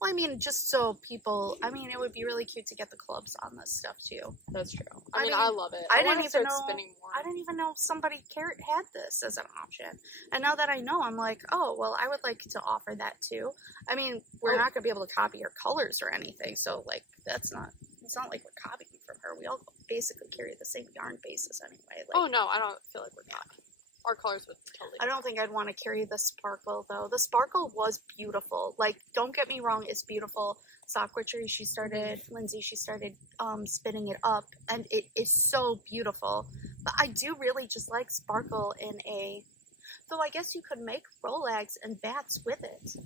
Well, I mean, just so people. I mean, it would be really cute to get the clubs on this stuff too. That's true. I I mean, mean, I love it. I wanna didn't even start know- spinning more. I didn't even know somebody had this as an option. And now that I know, I'm like, oh, well, I would like to offer that too. I mean, we're not going to be able to copy your colors or anything. So, like, it's not like we're copying from her. We all basically carry the same yarn basis anyway. Like, Oh no, I don't feel like we're not. Our colors would totally. I don't think I'd want to carry the sparkle though. The sparkle was beautiful. Like, don't get me wrong, it's beautiful. Sock Witchery, Lindsay, she started spinning it up, and it is so beautiful. But I do really just like sparkle in a. Though I guess you could make Rolex and bats with it.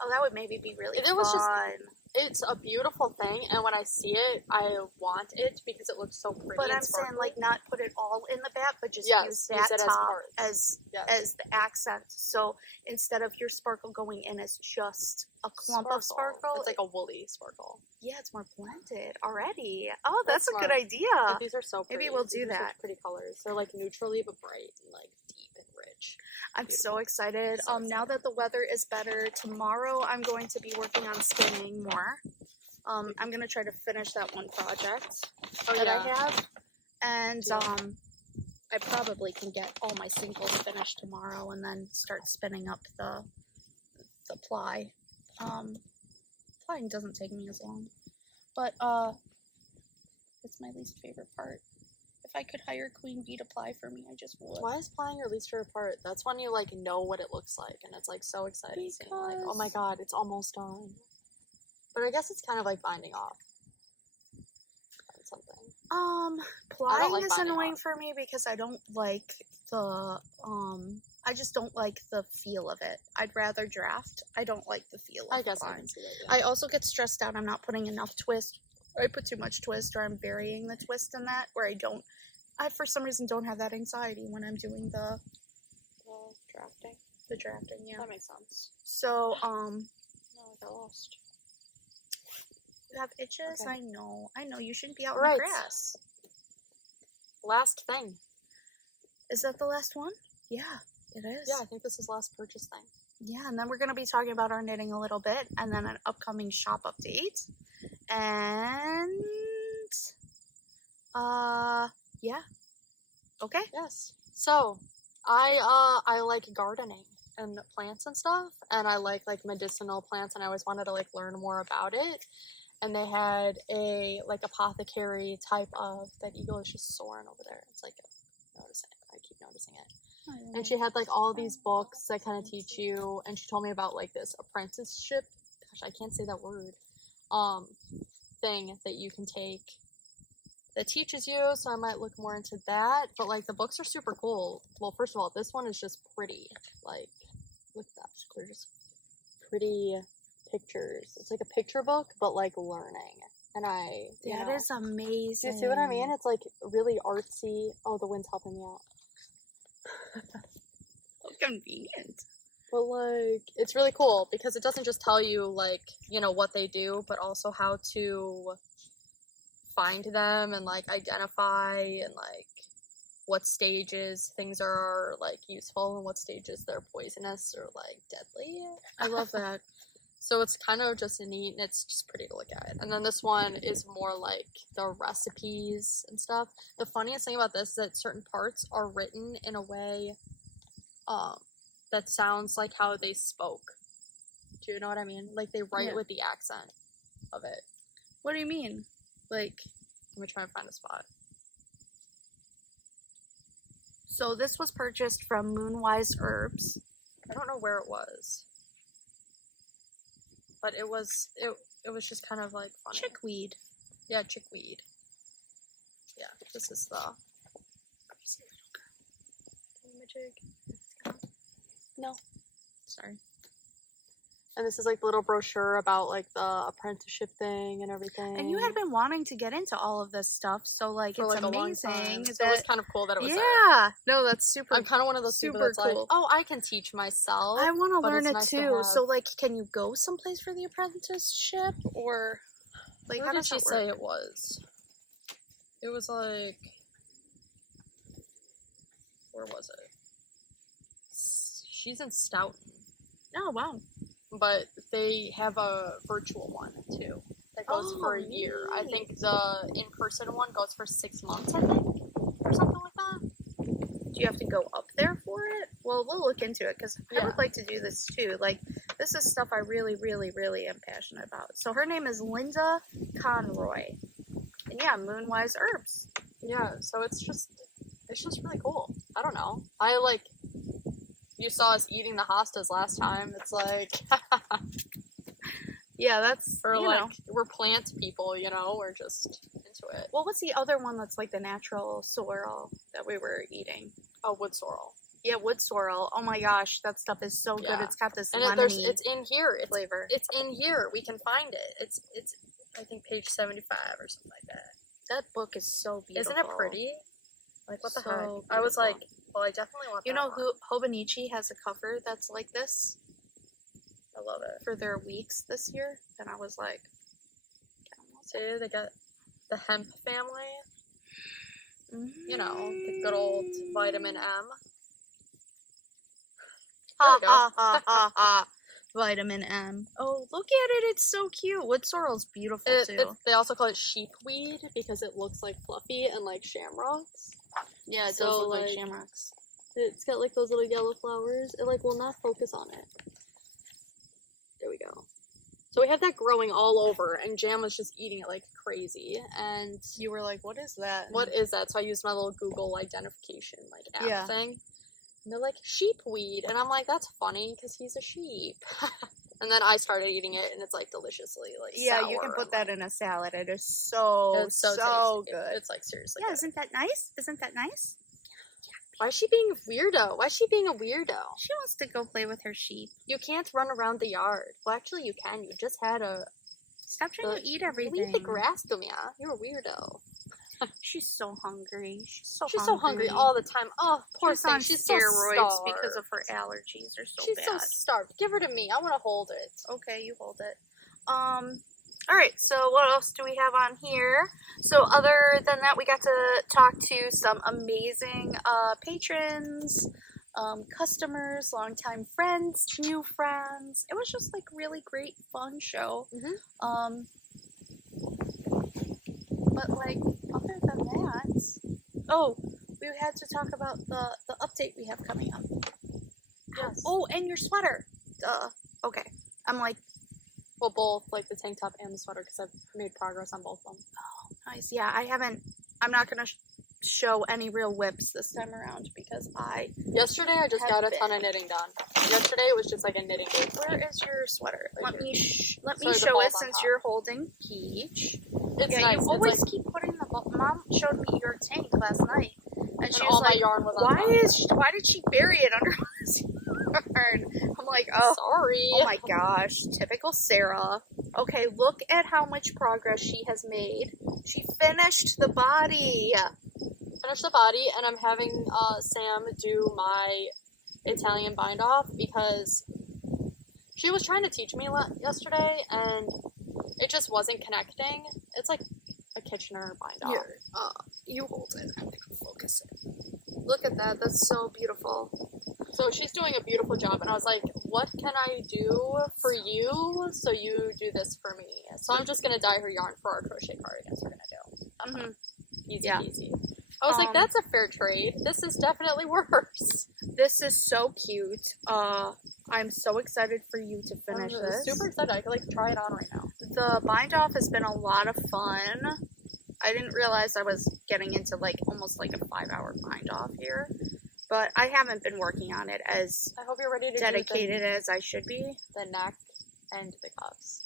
Oh, that would maybe be really It fun. was just- It's a beautiful thing, and when I see it, I want it because it looks so pretty. But and I'm saying, sparkly. like, not put it all in the bat, but just Yes, use use that it as top parts. as Yes. the accent. So instead of your sparkle going in as just a clump of sparkle, It's like a woolly sparkle. yeah, it's more blended already. Oh, that's That's a good smart. idea. But these are so pretty. Maybe we'll These do are such that. pretty colors. They're like neutrally but bright and like deep and rich. I'm so beautiful. excited. So Now that the weather is better, tomorrow I'm going to be working on spinning more. I'm gonna try to finish that one project that I have, and Yeah. I probably can get all my singles finished tomorrow, and then start spinning up the ply. Plying doesn't take me as long, but it's my least favorite part. If I could hire Queen Bee to ply for me, I just would. Why is plying your least favorite part? That's when you like know what it looks like, and it's like so exciting. Seeing, like, oh my Because- god, it's almost done. But I guess it's kind of like binding off something. Plying like is binding annoying on. for me because I don't like the, I just don't like the feel of it. I'd rather draft. I don't like the feel of I guess I plying. can see that, yeah. I also get stressed out. I'm not putting enough twist. I put too much twist, or I'm varying the twist in that, where I for some reason don't have that anxiety when I'm doing the drafting. The drafting, yeah. That makes sense. So, No, I got lost. you have itches? Okay. I know, you shouldn't be out in Right. the grass. Last thing. Is that the last one? Yeah, it is. Yeah, I think this is last purchase thing. Yeah, and then we're going to be talking about our knitting a little bit, and then an upcoming shop update. And, yeah. Okay. Yes. So, I like gardening and plants and stuff, and I like medicinal plants, and I always wanted to learn more about it. And they had a apothecary type of, that eagle is just soaring over there. It's I keep noticing it. And she had all these books that kind of teach you, and she told me about this apprenticeship, gosh, I can't say that word, thing that you can take that teaches you, so I might look more into that. But the books are super cool. Well, first of all, this one is just pretty. Look at that. They're just pretty pictures. It's a picture book, but learning. And That is amazing. Do you see what I mean? It's really artsy. Oh, the wind's helping me out. So convenient. But it's really cool because it doesn't just tell you what they do, but also how to find them and identify and what stages things are useful and what stages they're poisonous or deadly. I love that. So it's kind of just neat, and it's just pretty to look at. And then this one is more the recipes and stuff. The funniest thing about this is that certain parts are written in a way that sounds like how they spoke. Do you know what I mean? They write with the accent of it. What do you mean? Let me try and find a spot. So this was purchased from Moonwise Herbs. I don't know where it was. But it was just kind of funny. Chickweed. Yeah, chickweed. Yeah, this is the No. Sorry. And this is the little brochure about the apprenticeship thing and everything. And you had been wanting to get into all of this stuff, so it's a long amazing. time. So it was kind of cool that it was there. Yeah. No, that's super. I'm kind of one of those people that's cool. oh, I can teach myself. I want to learn it nice too. So can you go someplace for the apprenticeship, or how did she say it was? It was where was it? She's in Stoughton. Oh wow. But they have a virtual one too that goes for a year. I think the in-person one goes for 6 months, I think, or something like that. Do you have to go up there for it? Well, we'll look into it because I would like to do this too. This is stuff I really, really, really am passionate about. So her name is Linda Conroy, and yeah, Moonwise Herbs. Yeah, so it's just really cool. I don't know. You saw us eating the hostas last time. It's yeah, that's we're plant people, we're just into it. Well, what's the other one that's the natural sorrel that we were eating? Oh, wood sorrel. Yeah, wood sorrel. Oh my gosh, that stuff is so good. It's got this lemony it's in here. flavor. It's in here. We can find it. It's I think page 75 or something like that. That book is so beautiful. Isn't it pretty? What the heck? Beautiful. I was well, I definitely want that. You know who Hobonichi has a cover that's like this? I love it. For their weeks this year. And I was like, see, they got the hemp family. You know, the good old vitamin M. Ha ha ha ha ha. Vitamin M. Oh, look at it. It's so cute. Wood sorrel's beautiful too. They also call it sheepweed because it looks fluffy and shamrocks. Yeah, it does look like shamrocks. It's got those little yellow flowers. It will not focus on it. There we go. So we have that growing all over, and Jam was just eating it like crazy. And you were like, "What is that? What is that?" So I used my little Google identification app thing. And they're like, sheepweed. And I'm like, that's funny because he's a sheep. And then I started eating it, and it's like deliciously like Yeah, sour you can put and, that like, in a salad. It is so it's so tasty. good. It's like seriously Yeah, good. isn't that nice? Isn't that nice? Why is she being a weirdo? Why is she being a weirdo? She wants to go play with her sheep. You can't run around the yard. Well, actually, you can. You just had a. Stop trying to eat everything. Leave the grass to me. You're a weirdo. She's so hungry. She's so hungry all the time. Oh, poor She's thing. on She's steroids so starved because of her allergies. Are so She's bad. so starved. Give her to me. I want to hold it. Okay, you hold it. Alright, so what else do we have on here? So other than that, we got to talk to some amazing patrons, customers, longtime friends, new friends. It was just like really great, fun show. But like other than that, oh, we had to talk about the update we have coming up. Yes. Oh, and your sweater. Duh. Okay. I'm like, Well, both, like the tank top and the sweater, because I've made progress on both of them. oh, nice. Yeah, I'm not going to show any real whips this time around because Yesterday, I just Have got a been. ton of knitting done. Yesterday, it was just like a knitting day. Where is your sweater? Right Let me Sorry, the show ball's it on since top. you're holding Peach. It's Yeah, nice. you It's always like, keep putting the ball. Mom showed me your tank last night, and she and was all my like, yarn was on top. why did she bury it under this yarn? I'm like, oh. Sorry. Oh my gosh, typical Sarah. Okay, look at how much progress she has made. She finished the body. Finish the body, and I'm having Sam do my Italian bind off because she was trying to teach me yesterday, and it just wasn't connecting. It's like a Kitchener bind off. Here, you hold it. I'm gonna focus it. Look at that. That's so beautiful. So she's doing a beautiful job, and I was like, what can I do for you so you do this for me? So I'm just going to dye her yarn for our crochet cardigans we're going to do. Easy peasy. I was like, that's a fair trade. This is definitely worse. This is so cute. I'm so excited for you to finish this. Super excited. I could like try it on right now. The bind off has been a lot of fun. I didn't realize I was getting into like almost like a 5-hour bind off here. But I haven't been working on it as I hope you're ready to dedicated as I should be. The neck and the cuffs.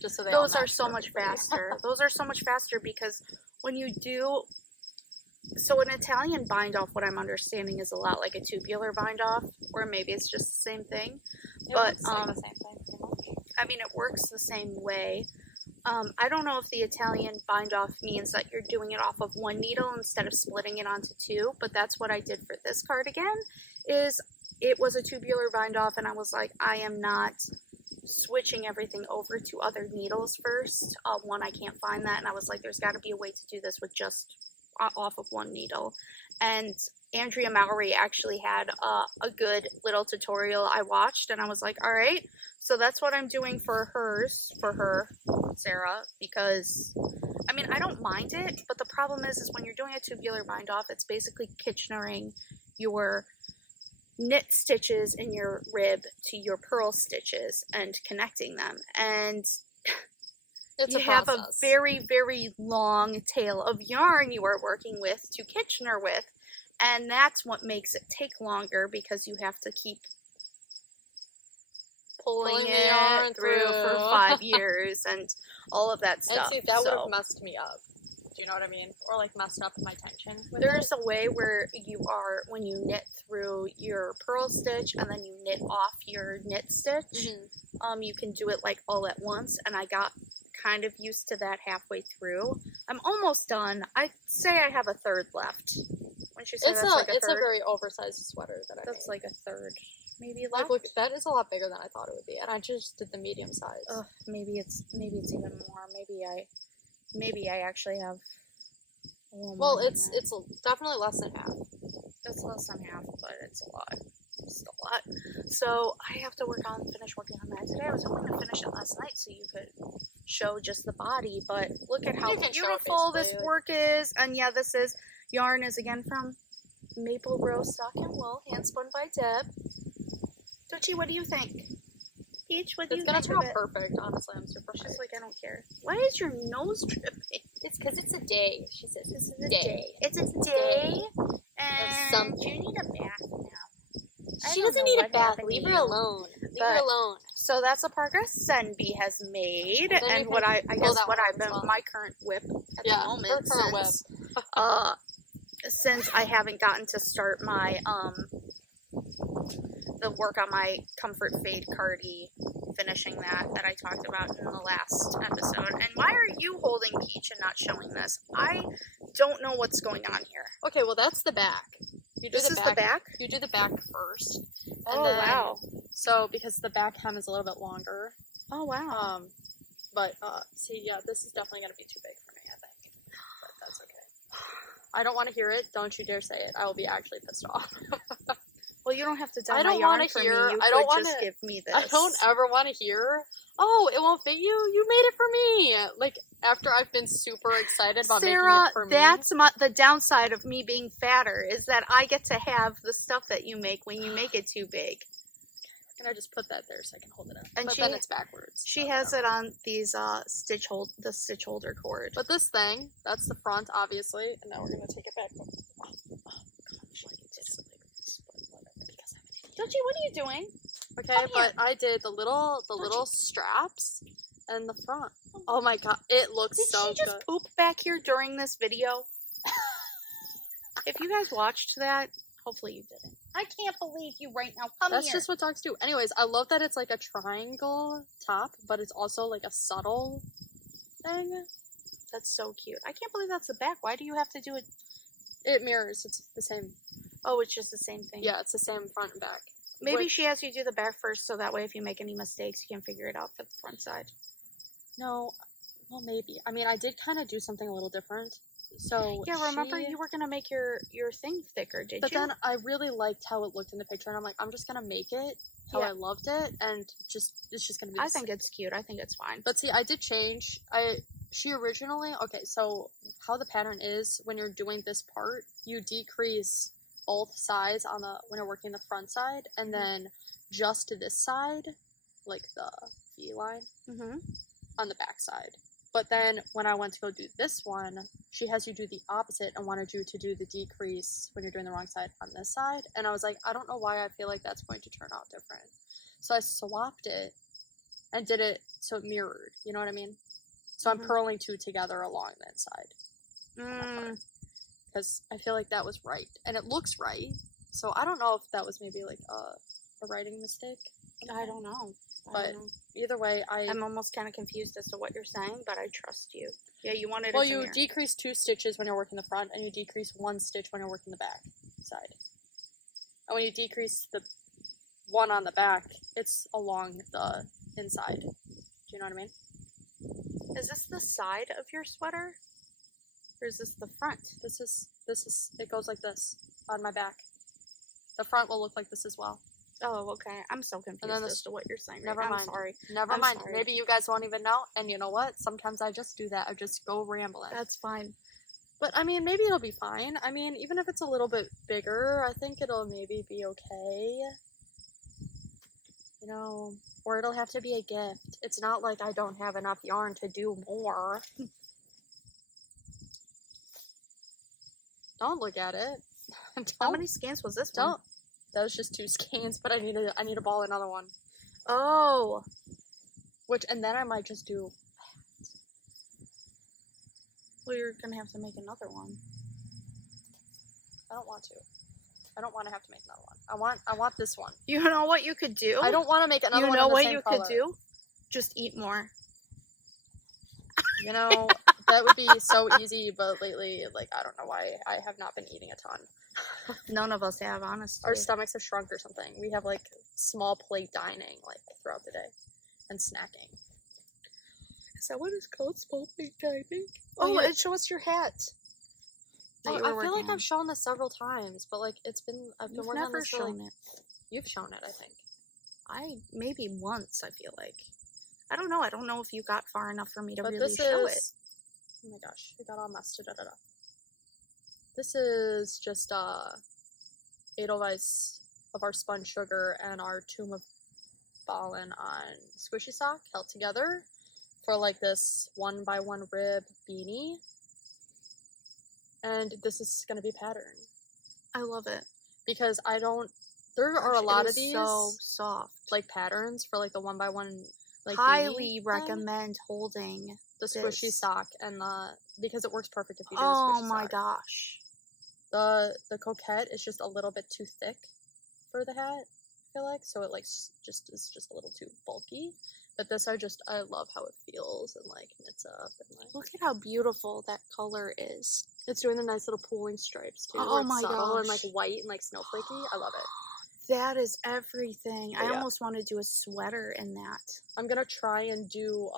Just so they Those all are so much faster. Those are so much faster because when you do... So an Italian bind off, what I'm understanding, is a lot like a tubular bind off. Or maybe it's just the same thing. But like the same thing pretty much. I mean, it works the same way. I don't know if the Italian bind off means that you're doing it off of one needle instead of splitting it onto two, but that's what I did for this cardigan. It was a tubular bind off, and I was like, I am not switching everything over to other needles first. One, I can't find that, and I was like, there's got to be a way to do this with just off of one needle. And Andrea Mowry actually had a good little tutorial I watched, and I was like, all right, so that's what I'm doing for her, Sarah, because, I mean, I don't mind it, but the problem is when you're doing a tubular bind off, it's basically Kitchenering your knit stitches in your rib to your purl stitches and connecting them, and you have a very, very long tail of yarn you are working with to Kitchener with, and that's what makes it take longer because you have to keep pulling the yarn it through for 5 years and all of that stuff. And see, that would have messed me up. Do you know what I mean? Or like messed up my tension. There's a way where you are, when you knit through your purl stitch and then you knit off your knit stitch, you can do it like all at once, and I got kind of used to that halfway through. I'm almost done. I'd say I have a third left. When she said it's a very oversized sweater that I made. That's like a third, maybe left. Like, look, that is a lot bigger than I thought it would be, and I just did the medium size. Ugh, maybe it's even more. Maybe I actually have a little more. Well, it's definitely less than half. It's less than half, but it's a lot. Still a lot. So I have to finish working on that today. I was hoping to finish it last night so you could show just the body, but look at how beautiful this work is. And yeah, this yarn is again from Maple Rose Sock and Wool, Handspun by Deb. Tochi, what do you think? Peach, what do you think? It's gonna turn out perfect, honestly. I'm super She's like, I don't care. Why is your nose dripping? It's because it's a day. She says this is a day. It's a day. And you need a bath now. She doesn't need a bath. Leave her alone. Leave it alone. So that's a progress Senbi has made, Then and you what can I pull guess that what one I've out as been well. my current whip at Yeah, the moment her current since since I haven't gotten to start my the work on my Comfort Fade Cardi, finishing that I talked about in the last episode. And why are you holding Peach and not showing this? I don't know what's going on here. Okay, well that's the back. You do This is the back? You do the back first. And Oh, then, wow. So because the back hem is a little bit longer. Oh, wow. But see, yeah, this is definitely gonna be too big for me, I think. But that's okay. I don't want to hear it. Don't you dare say it. I will be actually pissed off. Well, you don't have to dye I my don't yarn wanna for hear- me. You I don't could just wanna- give me this. I don't ever want to hear, oh, it won't fit you. You made it for me. Like after I've been super excited about Sarah, making it for me. that's the downside of me being fatter, is that I get to have the stuff that you make when you make it too big. Can I just put that there so I can hold it up? And but she- then it's backwards. She so has whatever. it on these the stitch holder cord. But this thing, that's the front, obviously, and now we're gonna take it back. Oh, gosh, it's like this, but whatever, because I'm an idiot. Doji, what are you doing? Okay, Come but here. I did the little straps and the front. Oh my god, it looks Did so she just good. poop back here during this video? If you guys watched that, hopefully you didn't. I can't believe you right now. Come That's here. just what dogs do. Anyways, I love that it's like a triangle top, but it's also like a subtle thing. That's so cute. I can't believe that's the back. Why do you have to do it? It mirrors. It's the same. Oh, it's just the same thing. Yeah, it's the same front and back. Maybe Which- she has you do the back first, so that way if you make any mistakes, you can figure it out for the front side. No, well, maybe. I mean, I did kind of do something a little different. So Yeah, remember you were gonna make your thing thicker, did But you? then I really liked how it looked in the picture, and I'm like, I'm just gonna make it how Yeah. I loved it, and it's just gonna be. I think it's cute. I think it's fine. But see, I did change. She originally so how the pattern is when you're doing this part, you decrease both sides when you're working the front side, and then just to this side, like the V line Mm-hmm. on the back side. But then when I went to go do this one, she has you do the opposite and wanted you to do the decrease when you're doing the wrong side on this side. And I was like, I don't know why I feel like that's going to turn out different. So I swapped it and did it so it mirrored. You know what I mean? So I'm Mhm. purling two together along the inside. Mm, Because I feel like that was right. And it looks right. So I don't know if that was maybe like a writing mistake. I don't know. But either way, I'm almost kind of confused as to what you're saying, but I trust you. Yeah, you wanted well, it to you mirror. decrease 2 stitches when you're working the front, and you decrease 1 stitch when you're working the back side. And when you decrease the one on the back, it's along the inside. Do you know what I mean? Is this the side of your sweater? Or is this the front? This is, it goes like this on my back. The front will look like this as well. Oh, okay. I'm so confused then as to what you're saying. Never right now. mind. I'm sorry. Never I'm mind. sorry. Maybe you guys won't even know. And you know what? Sometimes I just do that. I just go rambling. That's fine. But, I mean, maybe it'll be fine. I mean, even if it's a little bit bigger, I think it'll maybe be okay. You know, or it'll have to be a gift. It's not like I don't have enough yarn to do more. Don't look at it. How many scans was this one? Don't. That was just 2 skeins, but I need to ball another one. Oh. And then I might just do. Well, you're going to have to make another one. I don't want to. I don't want to have to make another one. I want this one. You know what you could do? I don't want to make another one. You know in the what same you color. could do? Just eat more. You know, that would be so easy, but lately, like, I don't know why I have not been eating a ton. None of us have, honestly. Our stomachs have shrunk or something. We have, like, small plate dining, like, throughout the day. And snacking. Is that what it's called? Small plate dining? Oh, Oh, yeah. it show us your hat. Oh, I feel like I've shown this several times, but, like, I've been You've working on never this for, like, shown it. You've shown it, I think. Maybe once, I feel like. I don't know. I don't know if you got far enough for me to But really this show it. is... Oh my gosh, it got all messed. Da-da-da-da. This is just, Edelweiss of our Spun Sugar and our Tomb of Balin on Squishy Sock held together for, like, this 1x1 rib beanie. And this is gonna be pattern. I love it. Because I don't There are a Gosh, lot it of is these so soft. like patterns for like the 1x1 like Highly beanie thing. recommend holding The squishy this. sock and because it works perfect if you do the Oh squishy my sock. gosh. The Coquette is just a little bit too thick for the hat, I feel like, so it like is just a little too bulky. But this I love how it feels and like knits up and like. Look at how beautiful that color is. It's doing the nice little pooling stripes too. Oh where it's my subtle and gosh. like white and like snowflakey. I love it. That is everything. But I yeah. almost want to do a sweater in that. I'm gonna try and do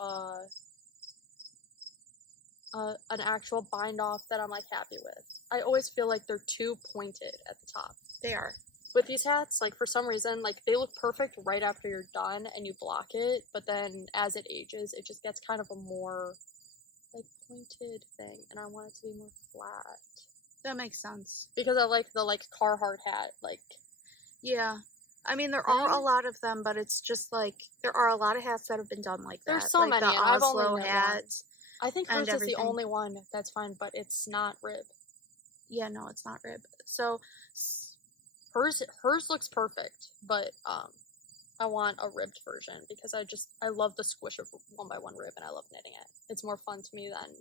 an actual bind off that I'm like happy with. I always feel like they're too pointed at the top. They are. With these hats, like for some reason, like they look perfect right after you're done and you block it, but then as it ages, it just gets kind of a more like pointed thing, and I want it to be more flat. That makes sense. Because I like the like Carhartt hat, like. Yeah. I mean, there are a lot of them, but it's just like, there are a lot of hats that have been done like that. There's so like many, the and I've only Oslo knit hats. I think and hers is the everything. only one that's fine, but it's not rib. Yeah, no, it's not rib. So, Hers looks perfect, but I want a ribbed version because I love the squish of 1x1 rib and I love knitting it. It's more fun to me than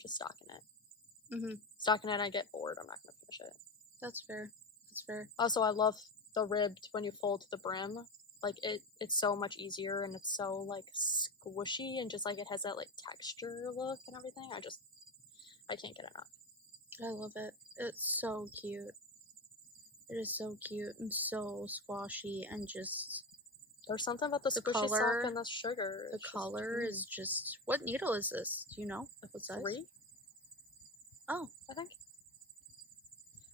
just stocking it. mm-hmm. Stocking it, I get bored. I'm not gonna finish it. That's fair. That's fair. Also, I love the ribbed when you fold to the brim. Like it's so much easier and it's so like squishy and just like it has that like texture look and everything. I can't get enough. I love it. It's so cute. It is so cute and so squashy and just. There's something about the squishy color, sock and the sugar. The color is just. What needle is this? Do you know? What size? 3? Oh, I think.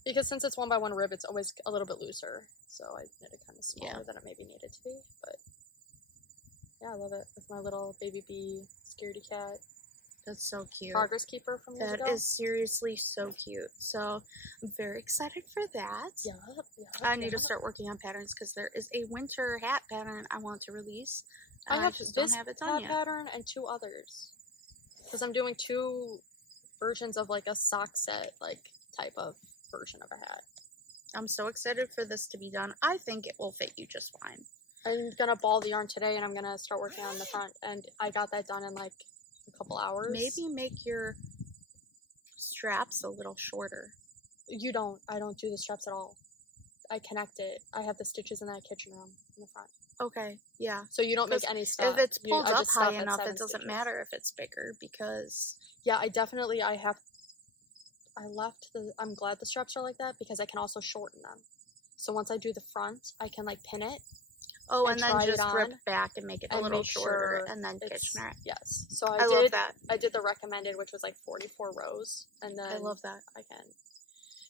Because since it's 1x1 rib, it's always a little bit looser. So I knit it kind of smaller than it maybe needed to be. But yeah, I love it. With my little baby bee scaredy cat. That's so cute. Progress keeper from years ago. That is seriously so cute. So I'm very excited for that. Yeah. I need to start working on patterns because there is a winter hat pattern I want to release. I have just this don't have it done yet. pattern and 2 others. Because I'm doing 2 versions of like a sock set like type of version of a hat. I'm so excited for this to be done. I think it will fit you just fine. I'm gonna ball the yarn today and I'm gonna start working on the front, and I got that done in like a couple hours. Maybe make your straps a little shorter. I don't do the straps at all. I connect it. I have the stitches in that kitchen room in the front. Okay, yeah. So you don't make any stuff. If it's pulled up high stop at enough, 7 it doesn't stitches. matter if it's bigger because. Yeah, I'm glad the straps are like that because I can also shorten them. So once I do the front, I can like pin it. Oh, and then try just it on rip back and make it a little shorter, and then Kitchener it. Yes. So I love that. I did the recommended, which was like 44 rows, and then I love that. I can,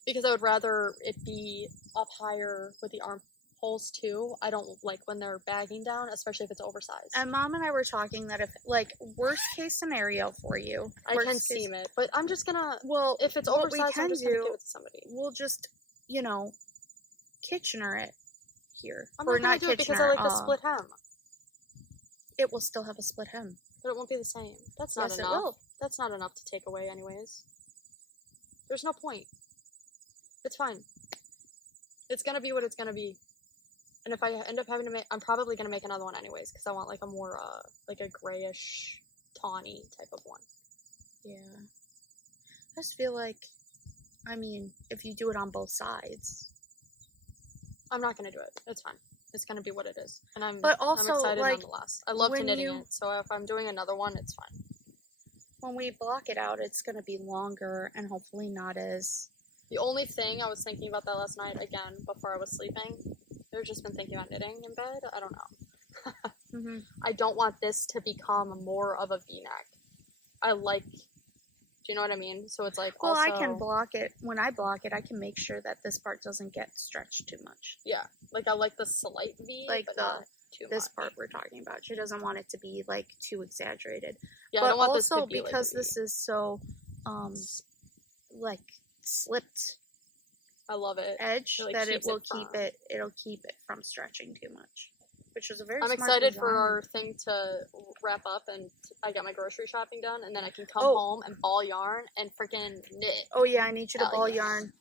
because I would rather it be up higher with the armholes too. I don't like when they're bagging down, especially if it's oversized. And Mom and I were talking that if, like, worst case scenario for you, I can seam it, but I'm just gonna. Well, if it's what we oversized, can I'm just do, gonna give it to somebody. We'll just, Kitchener it here. I'm or not gonna do it because I like the split hem. It will still have a split hem. But it won't be the same. That's not Yes, enough. it will. That's not enough to take away anyways. There's no point. It's fine. It's gonna be what it's gonna be. And if I end up having to make, I'm probably gonna make another one anyways, because I want like a more, like a grayish, tawny type of one. Yeah. I just feel like, if you do it on both sides. I'm not gonna do it. It's fine. It's gonna be what it is. And I'm also, excited like, nonetheless. I love knitting it, so if I'm doing another one, it's fine. When we block it out, it's gonna be longer and hopefully not as... The only thing, I was thinking about that last night, again, before I was sleeping. I've just been thinking about knitting in bed. I don't know. Mm-hmm. I don't want this to become more of a V-neck. Do you know what I mean? So it's like, well, I can block it. When I block it, I can make sure that this part doesn't get stretched too much. Yeah. Like, I like the slight V, like but not too this much. part we're talking about. She doesn't want it to be, like, too exaggerated. Yeah, but I don't want also, this to be because like this is so, like, slipped I love it. edge, It, like, that keeps it'll it keep it from stretching too much. Which is a very I'm smart excited design. for our thing to wrap up and I get my grocery shopping done, and then I can come Oh. home and ball yarn and freaking knit. Oh yeah, I need you to Hell ball yeah. yarn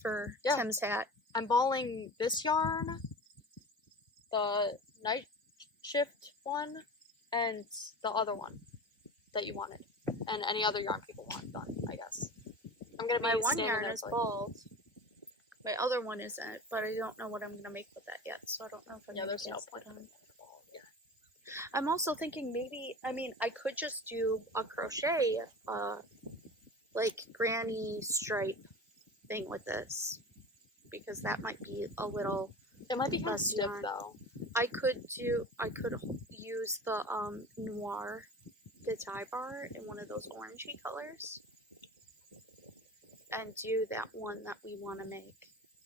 for Yeah. Tim's hat. I'm balling this yarn, the Nightshift one, and the other one that you wanted, and any other yarn people want done, I guess. I'm gonna be My one standing yarn there is till, bald. My other one isn't, but I don't know what I'm gonna make with that yet, so I don't know if I'm gonna there's get no output point. on. I'm also thinking maybe, I mean, I could just do a crochet, like granny stripe thing with this, because that might be a little It might be kind of less stiff yarn. though. I could use the noir, the tie bar in one of those orangey colors, and do that one that we want to make,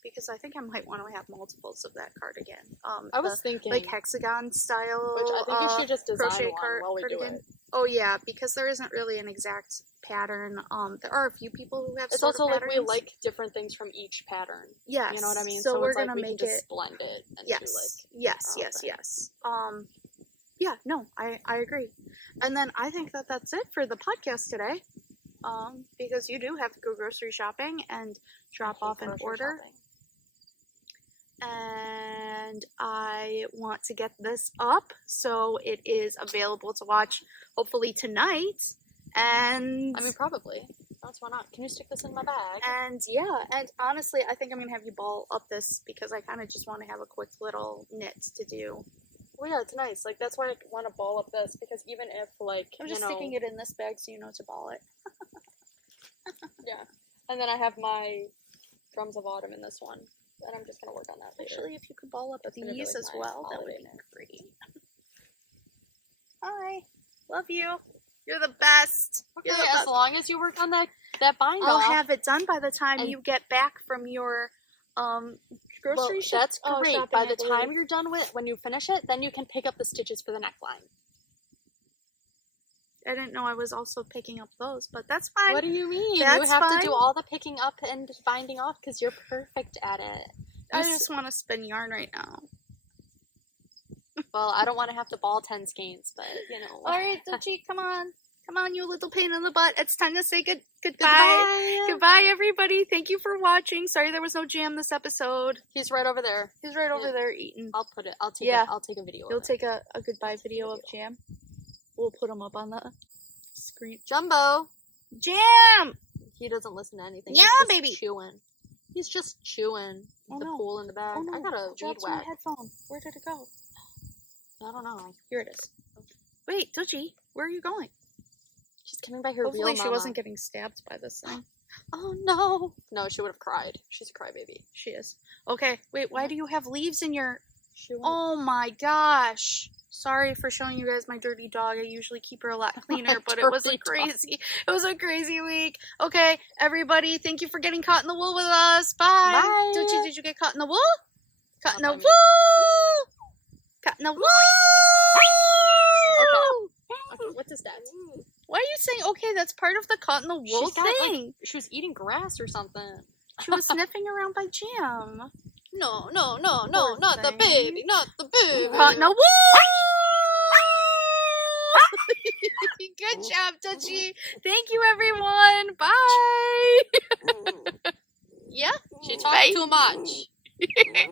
because I think I might want to have multiples of that cardigan. I was thinking, like hexagon style, which I think you should just design crochet one while we do cardigan. it. Oh yeah, because there isn't really an exact pattern. There are a few people who have. It's sort of also like we patterns. like different things from each pattern. Yes, You know what I mean? So we're it's like gonna we make can just it. blend it and Yes, do like yes, our own yes, thing. yes. Yeah, no, I agree. And then I think that that's it for the podcast today. Because you do have to go grocery shopping and drop I hate off an grocery order. shopping. And I want to get this up so it is available to watch hopefully tonight. And I mean, probably. That's why not. Can you stick this in my bag? and yeah, and honestly, I think I'm gonna have you ball up this because I kind of just want to have a quick little knit to do. Well, yeah, it's nice. Like, that's why I want to ball up this, because even if, like, I'm just sticking it in this bag so you know to ball it. Yeah. And then I have my Drums of Autumn in this one. And I'm just going to work on that later. Actually, if you could ball up That's gonna be, these like, as my well, that would holiday be knit. great. Hi, love you. You're the best. Okay, You're the as best. long as you work on that bind I'll off. have it done by the time And- you get back from your grocery shop. That's great. shopping, By I the believe. time you're done with, when you finish it, then you can pick up the stitches for the neckline. I didn't know I was also picking up those, but that's fine. What do you mean? You That's have to fine. do all the picking up and binding off because you're perfect at it. I just want to spin yarn right now. Well, I don't want to have to ball 10 skeins, but, you know. All right, Dulce, come on. Come on, you little pain in the butt. It's time to say goodbye. Goodbye. Goodbye, everybody. Thank you for watching. Sorry there was no Jam this episode. He's right over there. He's right over Yeah. there eating. I'll take a video You'll of it. take a goodbye video of Jam. We'll put him up on the screen. Jumbo! Jam! He doesn't listen to anything. Yeah, He's just baby. chewing. He's just chewing Oh, the no. pool in the bag. Oh no, I got a weed dropped my whack. headphone. Where did it go? I don't know. Here it is. Wait, Dulce, where are you going? She's coming by her Hopefully real she mama. wasn't getting stabbed by this thing. Oh no! No, she would have cried. She's a crybaby. She is. Okay, wait, why do you have leaves in your... She won't. Oh my gosh. Sorry for showing you guys my dirty dog. I usually keep her a lot cleaner, but it was a dirty crazy, it was a crazy week. Okay, everybody, thank you for getting caught in the wool with us. Bye. Bye. Dulce, did you get caught in the wool? Caught in the Not wool. by me. Caught in the wool. Okay, what does that? Why are you saying, okay, that's part of the caught in the wool She's got, like, thing? she was eating grass or something. She was sniffing around by Jam. No, Poor not the thing. baby, not the baby. Caught in the wool. Good job, Dulce. Thank you, everyone. Bye. Yeah. She talked too much.